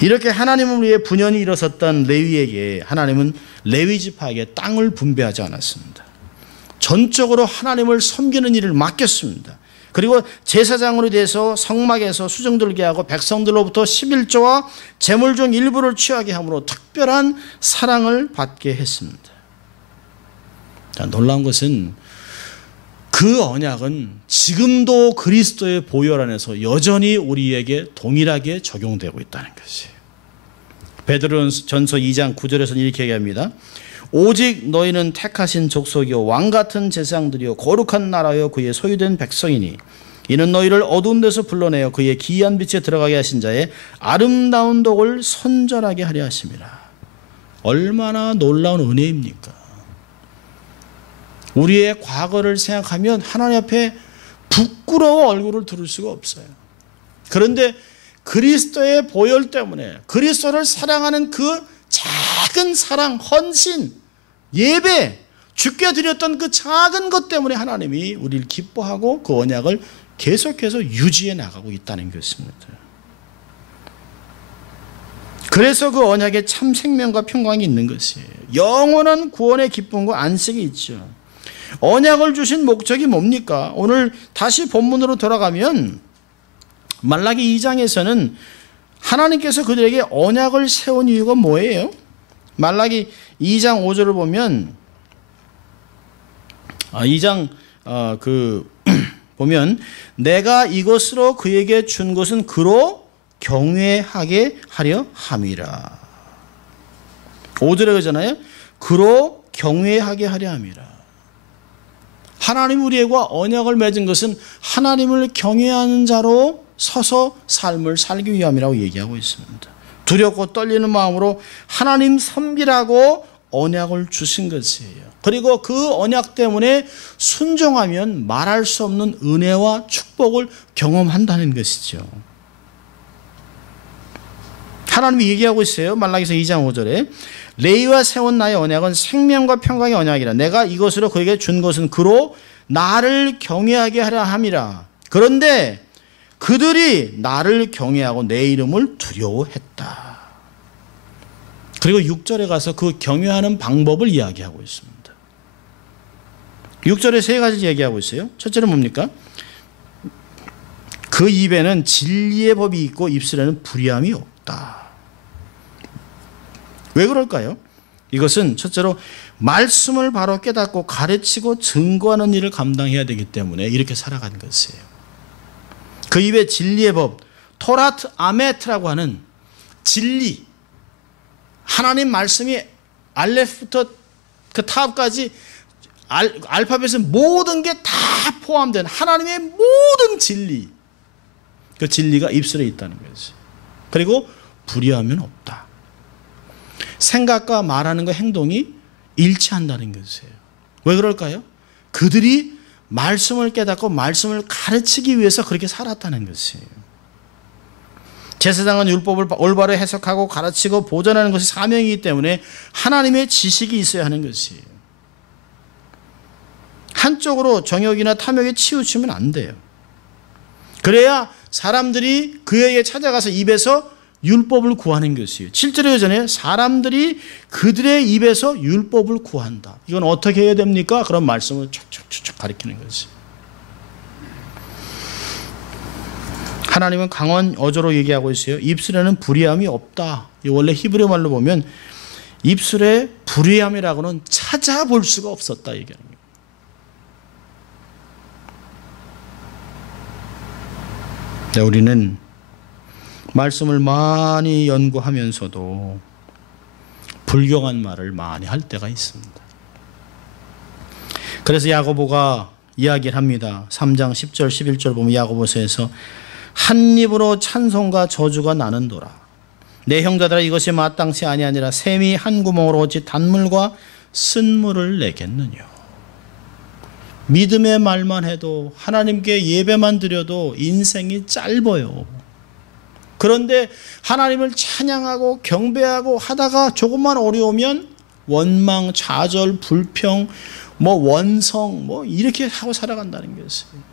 이렇게 하나님을 위해 분연히 일어섰던 레위에게 하나님은 레위 지파에게 땅을 분배하지 않았습니다. 전적으로 하나님을 섬기는 일을 맡겼습니다. 그리고 제사장으로 돼서 성막에서 수정 들게 하고 백성들로부터 11조와 재물 중 일부를 취하게 함으로 특별한 사랑을 받게 했습니다. 자, 놀라운 것은 그 언약은 지금도 그리스도의 보혈 안에서 여전히 우리에게 동일하게 적용되고 있다는 것이에요. 베드로전서 2장 9절에서는 이렇게 얘기합니다. 오직 너희는 택하신 족속이요 왕같은 제사장들이요 거룩한 나라요 그의 소유된 백성이니 이는 너희를 어두운 데서 불러내어 그의 기이한 빛에 들어가게 하신 자의 아름다운 독을 선전하게 하려 하심이라. 얼마나 놀라운 은혜입니까? 우리의 과거를 생각하면 하나님 앞에 부끄러워 얼굴을 들을 수가 없어요. 그런데 그리스도의 보혈 때문에 그리스도를 사랑하는 그 작은 사랑, 헌신, 예배, 주께 드렸던 그 작은 것 때문에 하나님이 우리를 기뻐하고 그 언약을 계속해서 유지해 나가고 있다는 것입니다. 그래서 그 언약에 참 생명과 평강이 있는 것이에요. 영원한 구원의 기쁨과 안식이 있죠. 언약을 주신 목적이 뭡니까? 오늘 다시 본문으로 돌아가면 말라기 2장에서는 하나님께서 그들에게 언약을 세운 이유가 뭐예요? 말라기 2장 5절을 보면 2장 보면 내가 이것으로 그에게 준 것은 그로 경외하게 하려 함이라. 5절에 그러잖아요. 그로 경외하게 하려 함이라. 하나님 우리와 언약을 맺은 것은 하나님을 경외하는 자로 서서 삶을 살기 위함이라고 얘기하고 있습니다. 두렵고 떨리는 마음으로 하나님 섬기라고 언약을 주신 것이에요. 그리고 그 언약 때문에 순종하면 말할 수 없는 은혜와 축복을 경험한다는 것이죠. 하나님이 얘기하고 있어요. 말라기서 2장 5절에 레위와 세운 나의 언약은 생명과 평강의 언약이라. 내가 이것으로 그에게 준 것은 그로 나를 경외하게 하려 함이라. 그런데 그들이 나를 경외하고 내 이름을 두려워했다. 그리고 6절에 가서 그 경외하는 방법을 이야기하고 있습니다. 6절에 세 가지 얘기하고 있어요. 첫째는 뭡니까? 그 입에는 진리의 법이 있고 입술에는 불의함이 없다. 왜 그럴까요? 이것은 첫째로 말씀을 바로 깨닫고 가르치고 증거하는 일을 감당해야 되기 때문에 이렇게 살아간 것이에요. 그 입에 진리의 법, 토라트 아메트라고 하는 진리, 하나님 말씀이 알레프부터 그 타업까지 알파벳의 모든 게 다 포함된 하나님의 모든 진리, 그 진리가 입술에 있다는 거지. 그리고 불의하면 없다. 생각과 말하는 거 행동이 일치한다는 것이에요. 왜 그럴까요? 그들이 말씀을 깨닫고 말씀을 가르치기 위해서 그렇게 살았다는 것이에요. 제사장은 율법을 올바로 해석하고 가르치고 보존하는 것이 사명이기 때문에 하나님의 지식이 있어야 하는 것이에요. 한쪽으로 정욕이나 탐욕에 치우치면 안 돼요. 그래야 사람들이 그에게 찾아가서 입에서 율법을 구하는 것이에요. 7절에 전에 사람들이 그들의 입에서 율법을 구한다. 이건 어떻게 해야 됩니까? 그런 말씀을 촉촉촉촉 가리키는 것이. 하나님은 강원 어조로 얘기하고 있어요. 입술에는 불의함이 없다. 원래 히브리 말로 보면 입술에 불의함이라고는 찾아볼 수가 없었다 얘기하는 거예요. 우리는 말씀을 많이 연구하면서도 불경한 말을 많이 할 때가 있습니다. 그래서 야고보가 이야기를 합니다. 3장 10절 11절 보면 야고보서에서 한 입으로 찬송과 저주가 나는도라. 내 형제들아 이것이 마땅치 아니하니라. 샘이 한 구멍으로 어찌 단물과 쓴물을 내겠느냐. 믿음의 말만 해도 하나님께 예배만 드려도 인생이 짧아요. 그런데 하나님을 찬양하고 경배하고 하다가 조금만 어려우면 원망, 좌절, 불평, 원성 이렇게 하고 살아간다는 것이에요.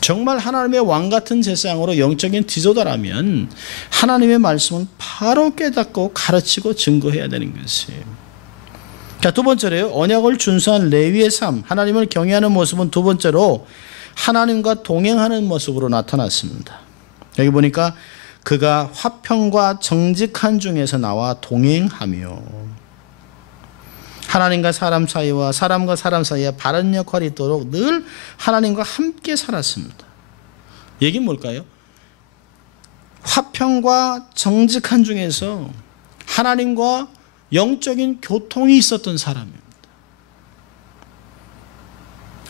정말 하나님의 왕 같은 제사장으로 영적인 지도자라면 하나님의 말씀은 바로 깨닫고 가르치고 증거해야 되는 것이에요. 자, 두 번째로요. 언약을 준수한 레위의 삶, 하나님을 경외하는 모습은 두 번째로 하나님과 동행하는 모습으로 나타났습니다. 여기 보니까 그가 화평과 정직한 중에서 나와 동행하며 하나님과 사람 사이와 사람과 사람 사이에 바른 역할이 있도록 늘 하나님과 함께 살았습니다. 얘기는 뭘까요? 화평과 정직한 중에서 하나님과 영적인 교통이 있었던 사람입니다.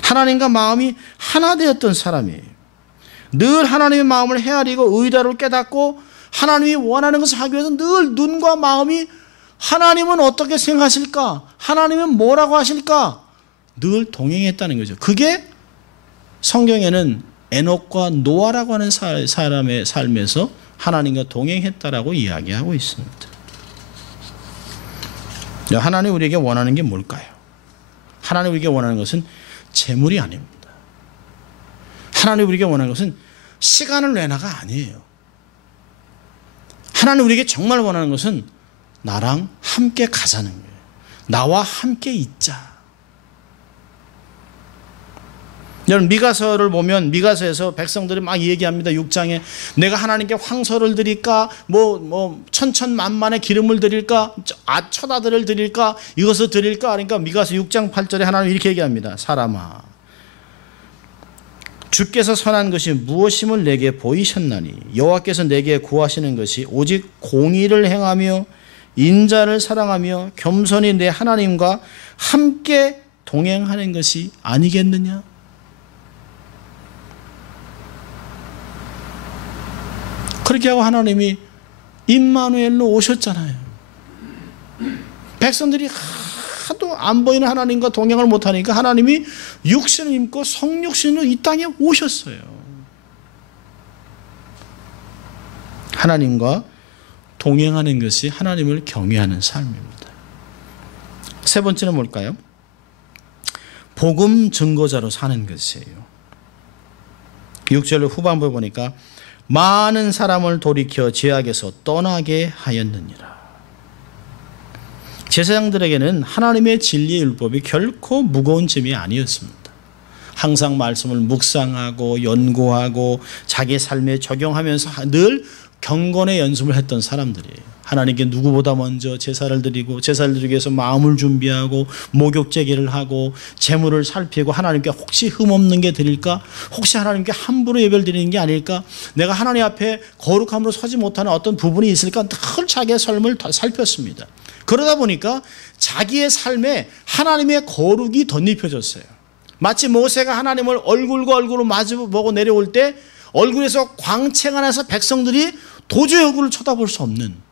하나님과 마음이 하나 되었던 사람이에요. 늘 하나님의 마음을 헤아리고 의도를 깨닫고 하나님이 원하는 것을 하기 위해서 늘 눈과 마음이 하나님은 어떻게 생각하실까? 하나님은 뭐라고 하실까? 늘 동행했다는 거죠. 그게 성경에는 에녹과 노아라고 하는 사람의 삶에서 하나님과 동행했다라고 이야기하고 있습니다. 하나님 우리에게 원하는 게 뭘까요? 하나님 우리에게 원하는 것은 재물이 아닙니다. 하나님 우리에게 원하는 것은 시간을 내놔가 아니에요. 하나님 우리에게 정말 원하는 것은 나랑 함께 가자는 거예요. 나와 함께 있자. 여러분 미가서를 보면 미가서에서 백성들이 막 얘기합니다. 6장에 내가 하나님께 황소를 드릴까 천천만만의 기름을 드릴까 첫 아들을 드릴까 이것을 드릴까. 그러니까 미가서 6장 8절에 하나님 이렇게 얘기합니다. 사람아 주께서 선한 것이 무엇임을 내게 보이셨나니 여호와께서 내게 구하시는 것이 오직 공의를 행하며 인자를 사랑하며 겸손히 내 하나님과 함께 동행하는 것이 아니겠느냐. 그렇게 하고 하나님이 임마누엘로 오셨잖아요. 백성들이 하도 안 보이는 하나님과 동행을 못하니까 하나님이 육신을 입고 성육신으로 이 땅에 오셨어요. 하나님과 동행하는 것이 하나님을 경외하는 삶입니다. 세 번째는 뭘까요? 복음 증거자로 사는 것이에요. 6절 후반부에 보니까 많은 사람을 돌이켜 죄악에서 떠나게 하였느니라. 제사장들에게는 하나님의 진리의 율법이 결코 무거운 짐이 아니었습니다. 항상 말씀을 묵상하고 연구하고 자기 삶에 적용하면서 늘 경건의 연습을 했던 사람들이에요. 하나님께 누구보다 먼저 제사를 드리고 제사를 드리기 위해서 마음을 준비하고 목욕 제기를 하고 제물을 살피고 하나님께 혹시 흠없는 게 드릴까? 혹시 하나님께 함부로 예배를 드리는 게 아닐까? 내가 하나님 앞에 거룩함으로 서지 못하는 어떤 부분이 있을까? 늘 자기의 삶을 살폈습니다. 그러다 보니까 자기의 삶에 하나님의 거룩이 덧입혀졌어요. 마치 모세가 하나님을 얼굴과 얼굴로 마주보고 내려올 때 얼굴에서 광채가 나서 백성들이 도저히 얼굴을 쳐다볼 수 없는,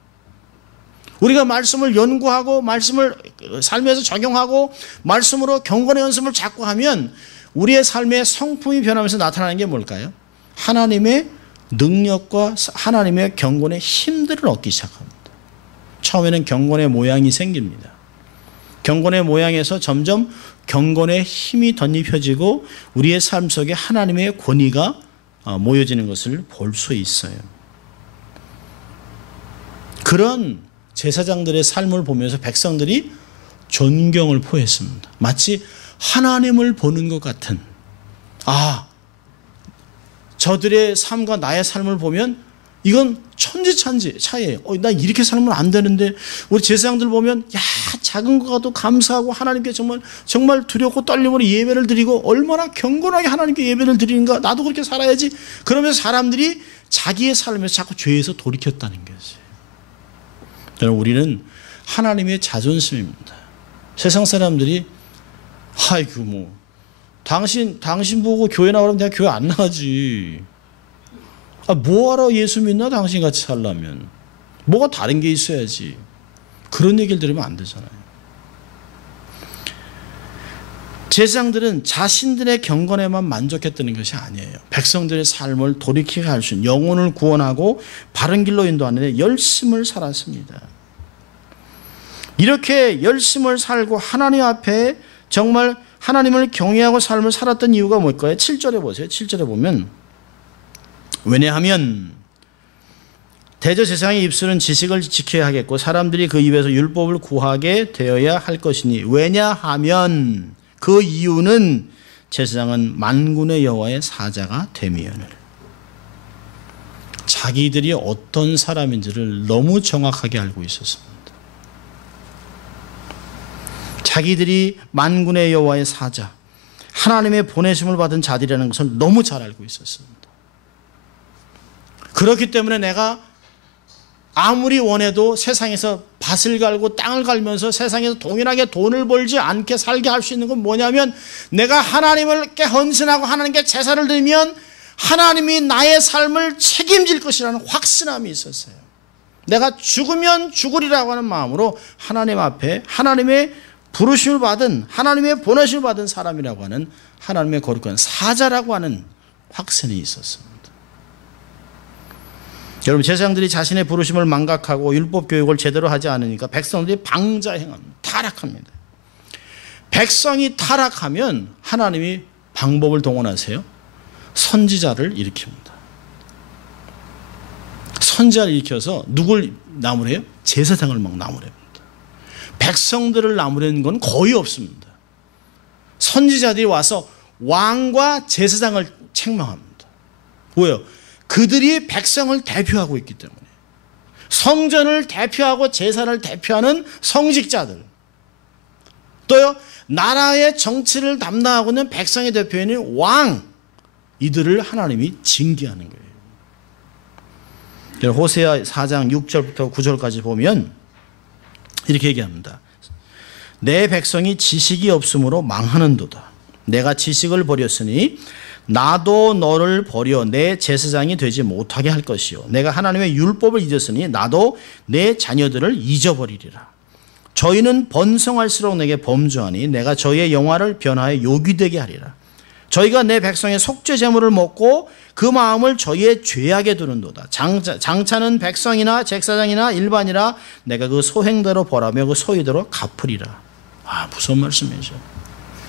우리가 말씀을 연구하고 말씀을 삶에서 적용하고 말씀으로 경건의 연습을 자꾸 하면 우리의 삶의 성품이 변하면서 나타나는 게 뭘까요? 하나님의 능력과 하나님의 경건의 힘들을 얻기 시작합니다. 처음에는 경건의 모양이 생깁니다. 경건의 모양에서 점점 경건의 힘이 덧입혀지고 우리의 삶 속에 하나님의 권위가 모여지는 것을 볼 수 있어요. 그런 제사장들의 삶을 보면서 백성들이 존경을 포했습니다. 마치 하나님을 보는 것 같은, 저들의 삶과 나의 삶을 보면 이건 천지차이예요. 나 이렇게 살면 안 되는데, 우리 제사장들 보면 작은 거라도 감사하고 하나님께 정말 두렵고 떨림으로 예배를 드리고 얼마나 경건하게 하나님께 예배를 드리는가, 나도 그렇게 살아야지. 그러면서 사람들이 자기의 삶에서 자꾸 죄에서 돌이켰다는 거지. 여러분, 우리는 하나님의 자존심입니다. 세상 사람들이 당신 보고 교회 나가면 내가 교회 안 나가지. 뭐하러 예수 믿나 당신같이 살려면. 뭐가 다른 게 있어야지. 그런 얘기를 들으면 안 되잖아요. 제사장들은 자신들의 경건에만 만족했다는 것이 아니에요. 백성들의 삶을 돌이키게 할 수 있는, 영혼을 구원하고 바른 길로 인도하는 데 열심을 살았습니다. 이렇게 열심을 살고 하나님 앞에 정말 하나님을 경외하고 삶을 살았던 이유가 뭘까요? 7절에 보세요. 7절에 보면, 왜냐하면 대제사장의 입술은 지식을 지켜야 하겠고 사람들이 그 입에서 율법을 구하게 되어야 할 것이니, 왜냐하면 그 이유는 제사장은 만군의 여호와의 사자가 됨이오늘. 자기들이 어떤 사람인지를 너무 정확하게 알고 있었습니다. 자기들이 만군의 여호와의 사자, 하나님의 보내심을 받은 자들이라는 것을 너무 잘 알고 있었습니다. 그렇기 때문에 내가 아무리 원해도 세상에서 밭을 갈고 땅을 갈면서 세상에서 동일하게 돈을 벌지 않게 살게 할 수 있는 건 뭐냐면, 내가 하나님께 헌신하고 하나님께 제사를 드리면 하나님이 나의 삶을 책임질 것이라는 확신함이 있었어요. 내가 죽으면 죽으리라고 하는 마음으로 하나님 앞에 하나님의 부르심을 받은, 하나님의 보내심을 받은 사람이라고 하는, 하나님의 거룩한 사자라고 하는 확신이 있었습니다. 여러분, 제사장들이 자신의 부르심을 망각하고 율법 교육을 제대로 하지 않으니까 백성들이 방자행합니다. 타락합니다. 백성이 타락하면 하나님이 방법을 동원하세요. 선지자를 일으킵니다. 선지자를 일으켜서 누굴 나무래요? 제사장을 막 나무랍니다. 백성들을 나무라는 건 거의 없습니다. 선지자들이 와서 왕과 제사장을 책망합니다. 왜요? 그들이 백성을 대표하고 있기 때문에. 성전을 대표하고 제사를 대표하는 성직자들, 또요 나라의 정치를 담당하고 있는 백성의 대표인 왕, 이들을 하나님이 징계하는 거예요. 호세아 4장 6절부터 9절까지 보면 이렇게 얘기합니다. 내 백성이 지식이 없으므로 망하는도다. 내가 지식을 버렸으니 나도 너를 버려 내 제사장이 되지 못하게 할 것이요, 내가 하나님의 율법을 잊었으니 나도 내 자녀들을 잊어버리리라. 저희는 번성할수록 내게 범죄하니 내가 저희의 영화를 변화에 요기되게 하리라. 저희가 내 백성의 속죄 제물을 먹고 그 마음을 저희의 죄악에 두는도다. 장차는 백성이나 제사장이나 일반이라 내가 그 소행대로 벌하며 그 소유대로 갚으리라. 무서운 말씀이죠.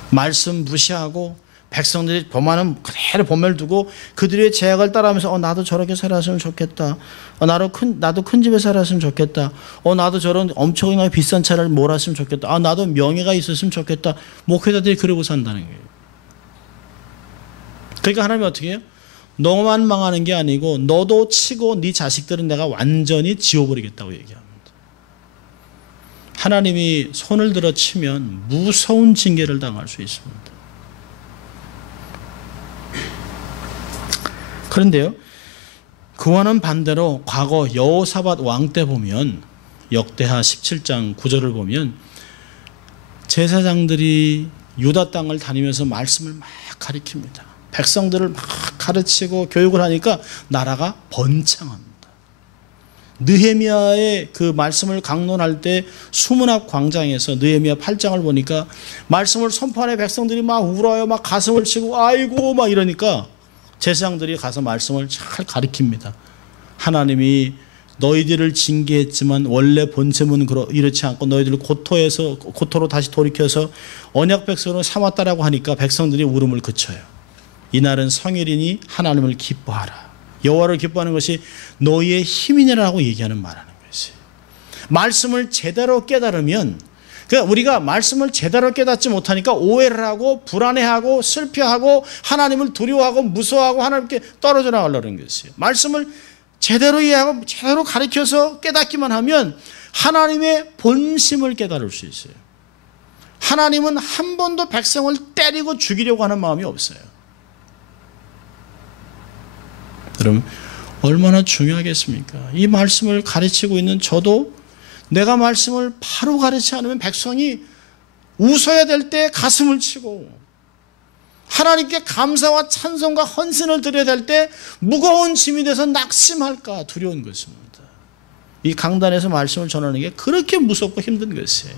말씀 무시하고 백성들이 범하는 그대로 범을 두고 그들의 제약을 따라하면서 나도 저렇게 살았으면 좋겠다. 나도 큰 집에 살았으면 좋겠다. 나도 저런 엄청나게 비싼 차를 몰았으면 좋겠다. 나도 명예가 있었으면 좋겠다. 목회자들이 그러고 산다는 거예요. 그러니까 하나님이 어떻게 해요? 너만 망하는 게 아니고 너도 치고 네 자식들은 내가 완전히 지워버리겠다고 얘기합니다. 하나님이 손을 들어 치면 무서운 징계를 당할 수 있습니다. 그런데요, 그와는 반대로 과거 여호사밧 왕 때 보면 역대하 17장 9절을 보면 제사장들이 유다 땅을 다니면서 말씀을 막 가르칩니다. 백성들을 막 가르치고 교육을 하니까 나라가 번창합니다. 느헤미야의 그 말씀을 강론할 때 수문 앞 광장에서 느헤미야 8장을 보니까 말씀을 선포하는 백성들이 막 울어요. 막 가슴을 치고 아이고 막 이러니까 제사장들이 가서 말씀을 잘 가르칩니다. 하나님이 너희들을 징계했지만 원래 본셈은 이렇지 않고 너희들을 고토로 다시 돌이켜서 언약 백성으로 삼았다라고 하니까 백성들이 울음을 그쳐요. 이날은 성일이니 하나님을 기뻐하라. 여호와를 기뻐하는 것이 너희의 힘이니라고 얘기하는 말하는 것이. 말씀을 제대로 깨달으면, 그러니까 우리가 말씀을 제대로 깨닫지 못하니까 오해를 하고 불안해하고 슬퍼하고 하나님을 두려워하고 무서워하고 하나님께 떨어져 나가려는 것이에요. 말씀을 제대로 이해하고 제대로 가르쳐서 깨닫기만 하면 하나님의 본심을 깨달을 수 있어요. 하나님은 한 번도 백성을 때리고 죽이려고 하는 마음이 없어요. 여러분, 얼마나 중요하겠습니까? 이 말씀을 가르치고 있는 저도 내가 말씀을 바로 가르치지 않으면 백성이 웃어야 될 때 가슴을 치고 하나님께 감사와 찬송과 헌신을 드려야 될 때 무거운 짐이 돼서 낙심할까 두려운 것입니다. 이 강단에서 말씀을 전하는 게 그렇게 무섭고 힘든 것이에요.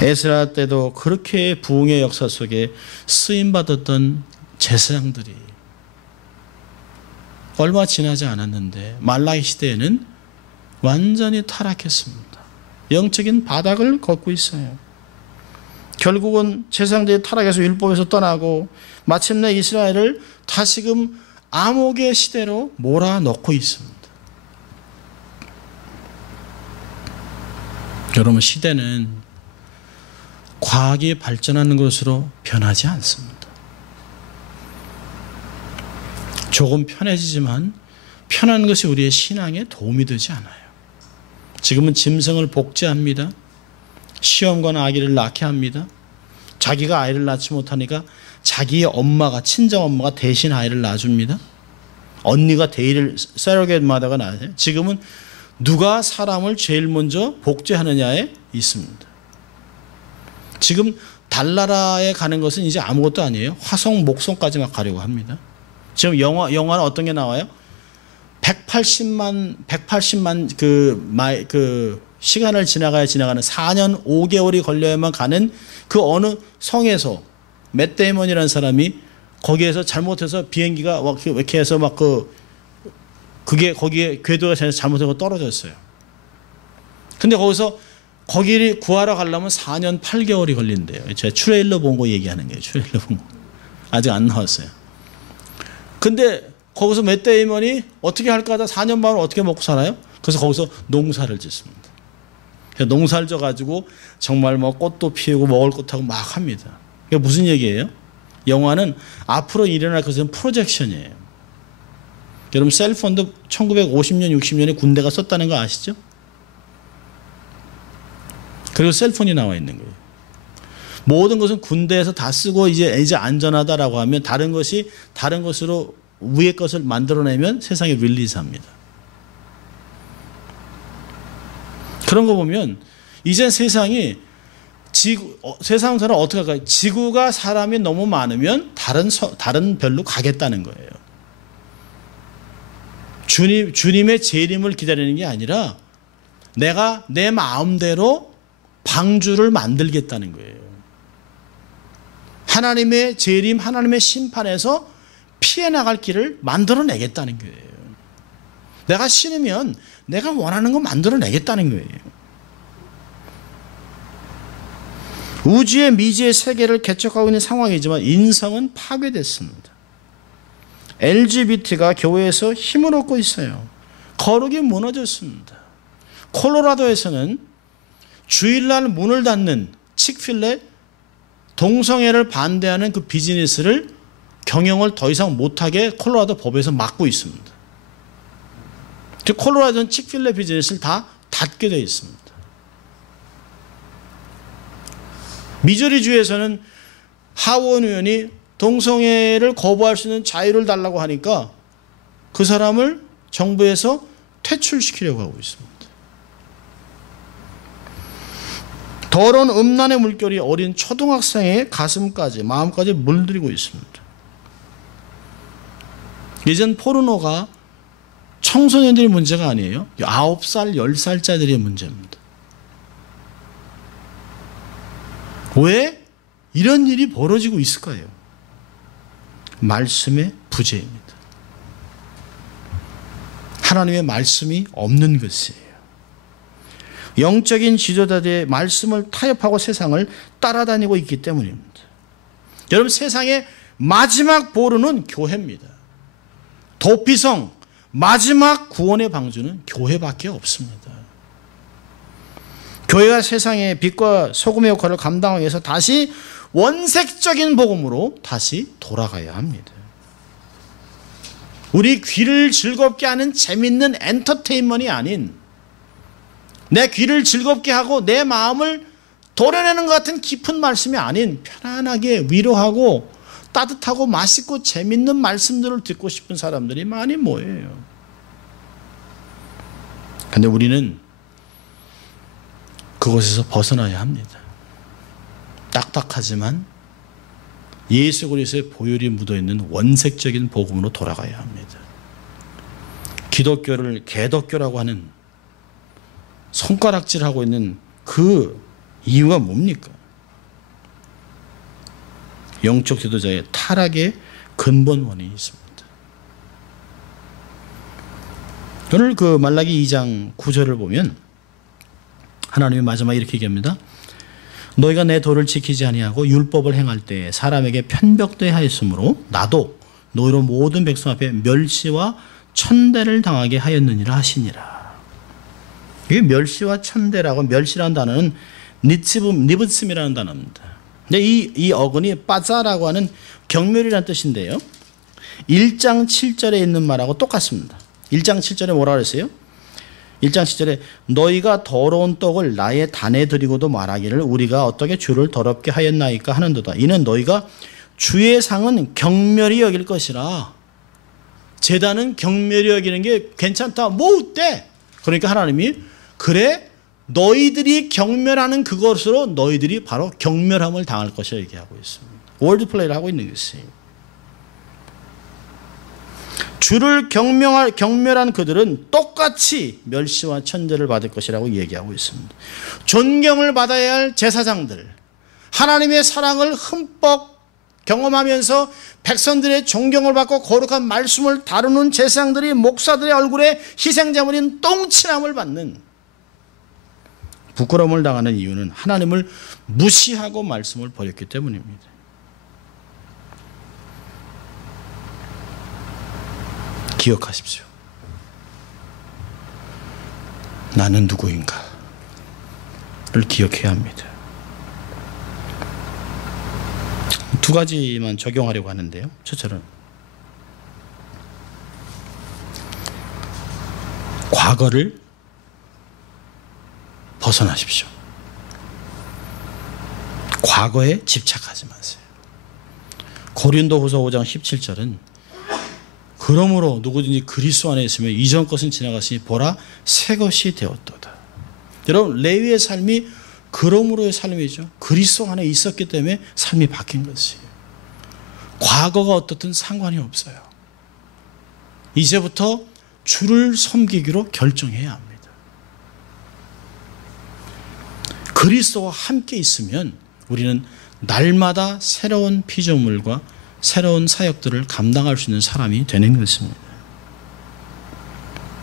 에스라 때도 그렇게 부흥의 역사 속에 쓰임받았던 제사장들이 얼마 지나지 않았는데 말라기 시대에는 완전히 타락했습니다. 영적인 바닥을 걷고 있어요. 결국은 제사장들이 타락해서 율법에서 떠나고 마침내 이스라엘을 다시금 암흑의 시대로 몰아넣고 있습니다. 여러분, 시대는 과학이 발전하는 것으로 변하지 않습니다. 조금 편해지지만 편한 것이 우리의 신앙에 도움이 되지 않아요. 지금은 짐승을 복제합니다. 시험관 아기를 낳게 합니다. 자기가 아이를 낳지 못하니까 자기의 엄마가, 친정엄마가 대신 아이를 낳아줍니다. 언니가 대의를 세러게마다가 낳아요. 지금은 누가 사람을 제일 먼저 복제하느냐에 있습니다. 지금 달나라에 가는 것은 이제 아무것도 아니에요. 화성, 목성까지 막 가려고 합니다. 지금 영화는 어떤 게 나와요? 180만 그 시간을 지나가는 4년 5개월이 걸려야만 가는 그 어느 성에서 맷 데이먼이라는 사람이 거기에서 잘못해서 비행기가 이렇게 해서 막 그게 거기에 궤도가 잘못해서 떨어졌어요. 근데 거기를 구하러 가려면 4년 8개월이 걸린대요. 제가 트레일러 본 거 얘기하는 거예요. 트레일러 본 거. 아직 안 나왔어요. 근데 거기서 맷 데이먼이 어떻게 할까 하다 4년 만에 어떻게 먹고 살아요? 그래서 거기서 농사를 짓습니다. 농사를 져가지고 정말 뭐 꽃도 피우고 먹을 것하고 막 합니다. 이게 무슨 얘기예요? 영화는 앞으로 일어날 것은 프로젝션이에요. 여러분, 셀폰도 1950년, 60년에 군대가 썼다는 거 아시죠? 그리고 셀폰이 나와 있는 거예요. 모든 것은 군대에서 다 쓰고 이제 안전하다라고 하면 다른 것으로 위의 것을 만들어내면 세상에 릴리즈합니다. 그런 거 보면 이젠 세상이 세상사는 어떻게 할까요? 지구가 사람이 너무 많으면 다른 별로 가겠다는 거예요. 주님의 재림을 기다리는 게 아니라 내가 내 마음대로 방주를 만들겠다는 거예요. 하나님의 재림, 하나님의 심판에서 피해 나갈 길을 만들어내겠다는 거예요. 내가 싫으면 내가 원하는 거 만들어내겠다는 거예요. 우주의 미지의 세계를 개척하고 있는 상황이지만 인성은 파괴됐습니다. LGBT가 교회에서 힘을 얻고 있어요. 거룩이 무너졌습니다. 콜로라도에서는 주일날 문을 닫는 칙필레 동성애를 반대하는 그 비즈니스를 경영을 더 이상 못하게 콜로라도 법에서 막고 있습니다. 즉 콜로라도는 칙필레 비즈니스를 다 닫게 되어 있습니다. 미주리주에서는 하원 의원이 동성애를 거부할 수 있는 자유를 달라고 하니까 그 사람을 정부에서 퇴출시키려고 하고 있습니다. 더러운 음란의 물결이 어린 초등학생의 가슴까지 마음까지 물들이고 있습니다. 이젠 포르노가 청소년들의 문제가 아니에요. 9살, 10살짜리의 문제입니다. 왜 이런 일이 벌어지고 있을까요? 말씀의 부재입니다. 하나님의 말씀이 없는 것이에요. 영적인 지도자들의 말씀을 타협하고 세상을 따라다니고 있기 때문입니다. 여러분, 세상의 마지막 보루는 교회입니다. 도피성, 마지막 구원의 방주는 교회밖에 없습니다. 교회가 세상의 빛과 소금의 역할을 감당하기 위해서 다시 원색적인 복음으로 다시 돌아가야 합니다. 우리 귀를 즐겁게 하는 재밌는 엔터테인먼트이 아닌, 내 귀를 즐겁게 하고 내 마음을 도려내는 것 같은 깊은 말씀이 아닌, 편안하게 위로하고 따뜻하고 맛있고 재밌는 말씀들을 듣고 싶은 사람들이 많이 모여요. 그런데 우리는 그곳에서 벗어나야 합니다. 딱딱하지만 예수 그리스도의 보혈이 묻어있는 원색적인 복음으로 돌아가야 합니다. 기독교를 개독교라고 하는 손가락질하고 있는 그 이유가 뭡니까? 영적 지도자의 타락의 근본 원인이 있습니다. 오늘 그 말라기 2장 9절을 보면 하나님이 마지막에 이렇게 얘기합니다. 너희가 내 도를 지키지 아니하고 율법을 행할 때 사람에게 편벽되게 하였으므로 나도 너희로 모든 백성 앞에 멸시와 천대를 당하게 하였느니라 하시니라. 이게 멸시와 천대라고, 멸시라는 단어는 니브츠미라는 단어입니다. 근데 이 어근이 빠자라고 하는 경멸이라는 뜻인데요. 1장 7절에 있는 말하고 똑같습니다. 1장 7절에 뭐라 그랬어요? 1장 7절에 너희가 더러운 떡을 나의 단에 드리고도 말하기를 우리가 어떻게 주를 더럽게 하였나이까 하는도다. 이는 너희가 주의 상은 경멸이 여길 것이라. 제단은 경멸이 여기는 게 괜찮다. 뭐 어때? 그러니까 하나님이 그래 너희들이 경멸하는 그것으로 너희들이 바로 경멸함을 당할 것이라 얘기하고 있습니다. 월드플레이를 하고 있는 것이에요. 주를 경멸한 그들은 똑같이 멸시와 천대를 받을 것이라고 얘기하고 있습니다. 존경을 받아야 할 제사장들, 하나님의 사랑을 흠뻑 경험하면서 백성들의 존경을 받고 거룩한 말씀을 다루는 제사장들이 목사들의 얼굴에 희생자물인 똥칠함을 받는, 부끄러움을 당하는 이유는 하나님을 무시하고 말씀을 버렸기 때문입니다. 기억하십시오. 나는 누구인가를 기억해야 합니다. 두 가지만 적용하려고 하는데요. 첫째는 과거를 벗어나십시오. 과거에 집착하지 마세요. 고린도후서 5장 17절은 그러므로 누구든지 그리스도 안에 있으면 이전 것은 지나갔으니 보라 새 것이 되었도다. 여러분, 레위의 삶이 그러므로의 삶이죠. 그리스도 안에 있었기 때문에 삶이 바뀐 것이에요. 과거가 어떻든 상관이 없어요. 이제부터 주를 섬기기로 결정해야 합니다. 그리스도와 함께 있으면 우리는 날마다 새로운 피조물과 새로운 사역들을 감당할 수 있는 사람이 되는 것입니다.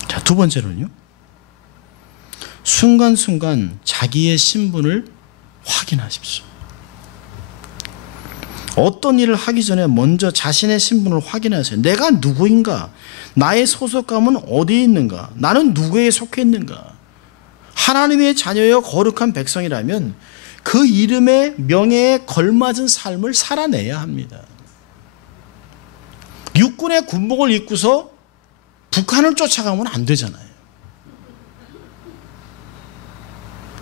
자, 두 번째로는요. 순간순간 자기의 신분을 확인하십시오. 어떤 일을 하기 전에 먼저 자신의 신분을 확인하세요. 내가 누구인가? 나의 소속감은 어디에 있는가? 나는 누구에게 속해 있는가? 하나님의 자녀여 거룩한 백성이라면 그 이름의 명예에 걸맞은 삶을 살아내야 합니다. 육군의 군복을 입고서 북한을 쫓아가면 안 되잖아요.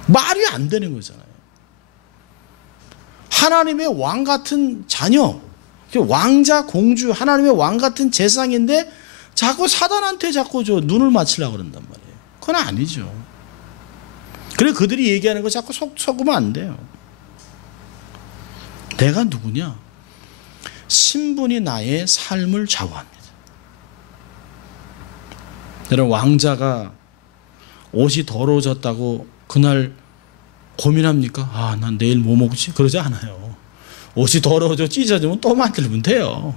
말이 안 되는 거잖아요. 하나님의 왕 같은 자녀, 왕자, 공주, 하나님의 왕 같은 재상인데 자꾸 사단한테 자꾸 눈을 맞추려고 그런단 말이에요. 그건 아니죠. 그래 그들이 얘기하는 거 자꾸 속으면 안 돼요. 내가 누구냐? 신분이 나의 삶을 좌우합니다. 여러분, 왕자가 옷이 더러워졌다고 그날 고민합니까? 아, 난 내일 뭐 먹지? 그러지 않아요. 옷이 더러워져 찢어지면 또 만들면 돼요.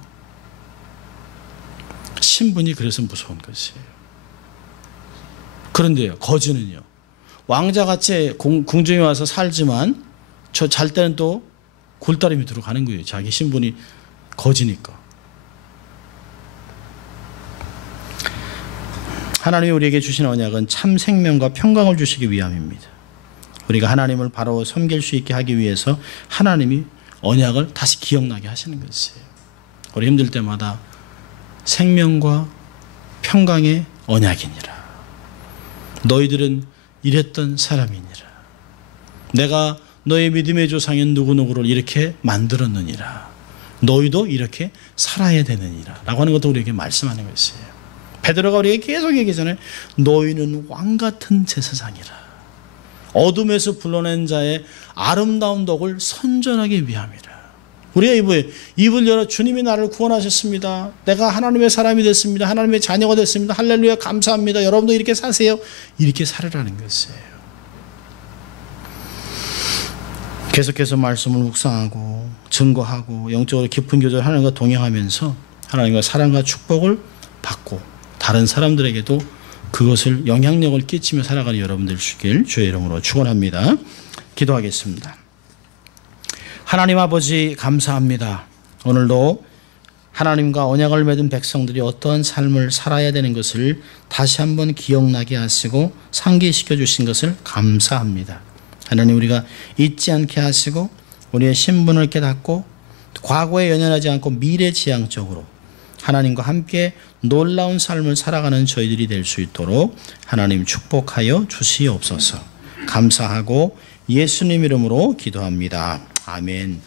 신분이 그래서 무서운 것이에요. 그런데요, 거지는요. 왕자같이 궁중에 와서 살지만 저 잘 때는 또 굴다리 밑으로 가는 거예요. 자기 신분이 거지니까. 하나님이 우리에게 주신 언약은 참 생명과 평강을 주시기 위함입니다. 우리가 하나님을 바로 섬길 수 있게 하기 위해서 하나님이 언약을 다시 기억나게 하시는 것이에요. 우리 힘들 때마다 생명과 평강의 언약이니라. 너희들은 이랬던 사람이니라. 내가 너의 믿음의 조상인 누구누구를 이렇게 만들었느니라. 너희도 이렇게 살아야 되느니라. 라고 하는 것도 우리에게 말씀하는 것이에요. 베드로가 우리에게 계속 얘기하잖아요. 너희는 왕같은 제사장이라. 어둠에서 불러낸 자의 아름다운 덕을 선전하기 위함이라. 우리가 입을 열어 주님이 나를 구원하셨습니다. 내가 하나님의 사람이 됐습니다. 하나님의 자녀가 됐습니다. 할렐루야 감사합니다. 여러분도 이렇게 사세요. 이렇게 살으라는 것이에요. 계속해서 말씀을 묵상하고 증거하고 영적으로 깊은 교제를 하나님과 동행하면서 하나님과 사랑과 축복을 받고 다른 사람들에게도 그것을 영향력을 끼치며 살아가는 여러분들 되시길 주의 이름으로 축원합니다. 기도하겠습니다. 하나님 아버지 감사합니다. 오늘도 하나님과 언약을 맺은 백성들이 어떠한 삶을 살아야 되는 것을 다시 한번 기억나게 하시고 상기시켜 주신 것을 감사합니다. 하나님, 우리가 잊지 않게 하시고 우리의 신분을 깨닫고 과거에 연연하지 않고 미래지향적으로 하나님과 함께 놀라운 삶을 살아가는 저희들이 될 수 있도록 하나님 축복하여 주시옵소서. 감사하고 예수님 이름으로 기도합니다. 아멘.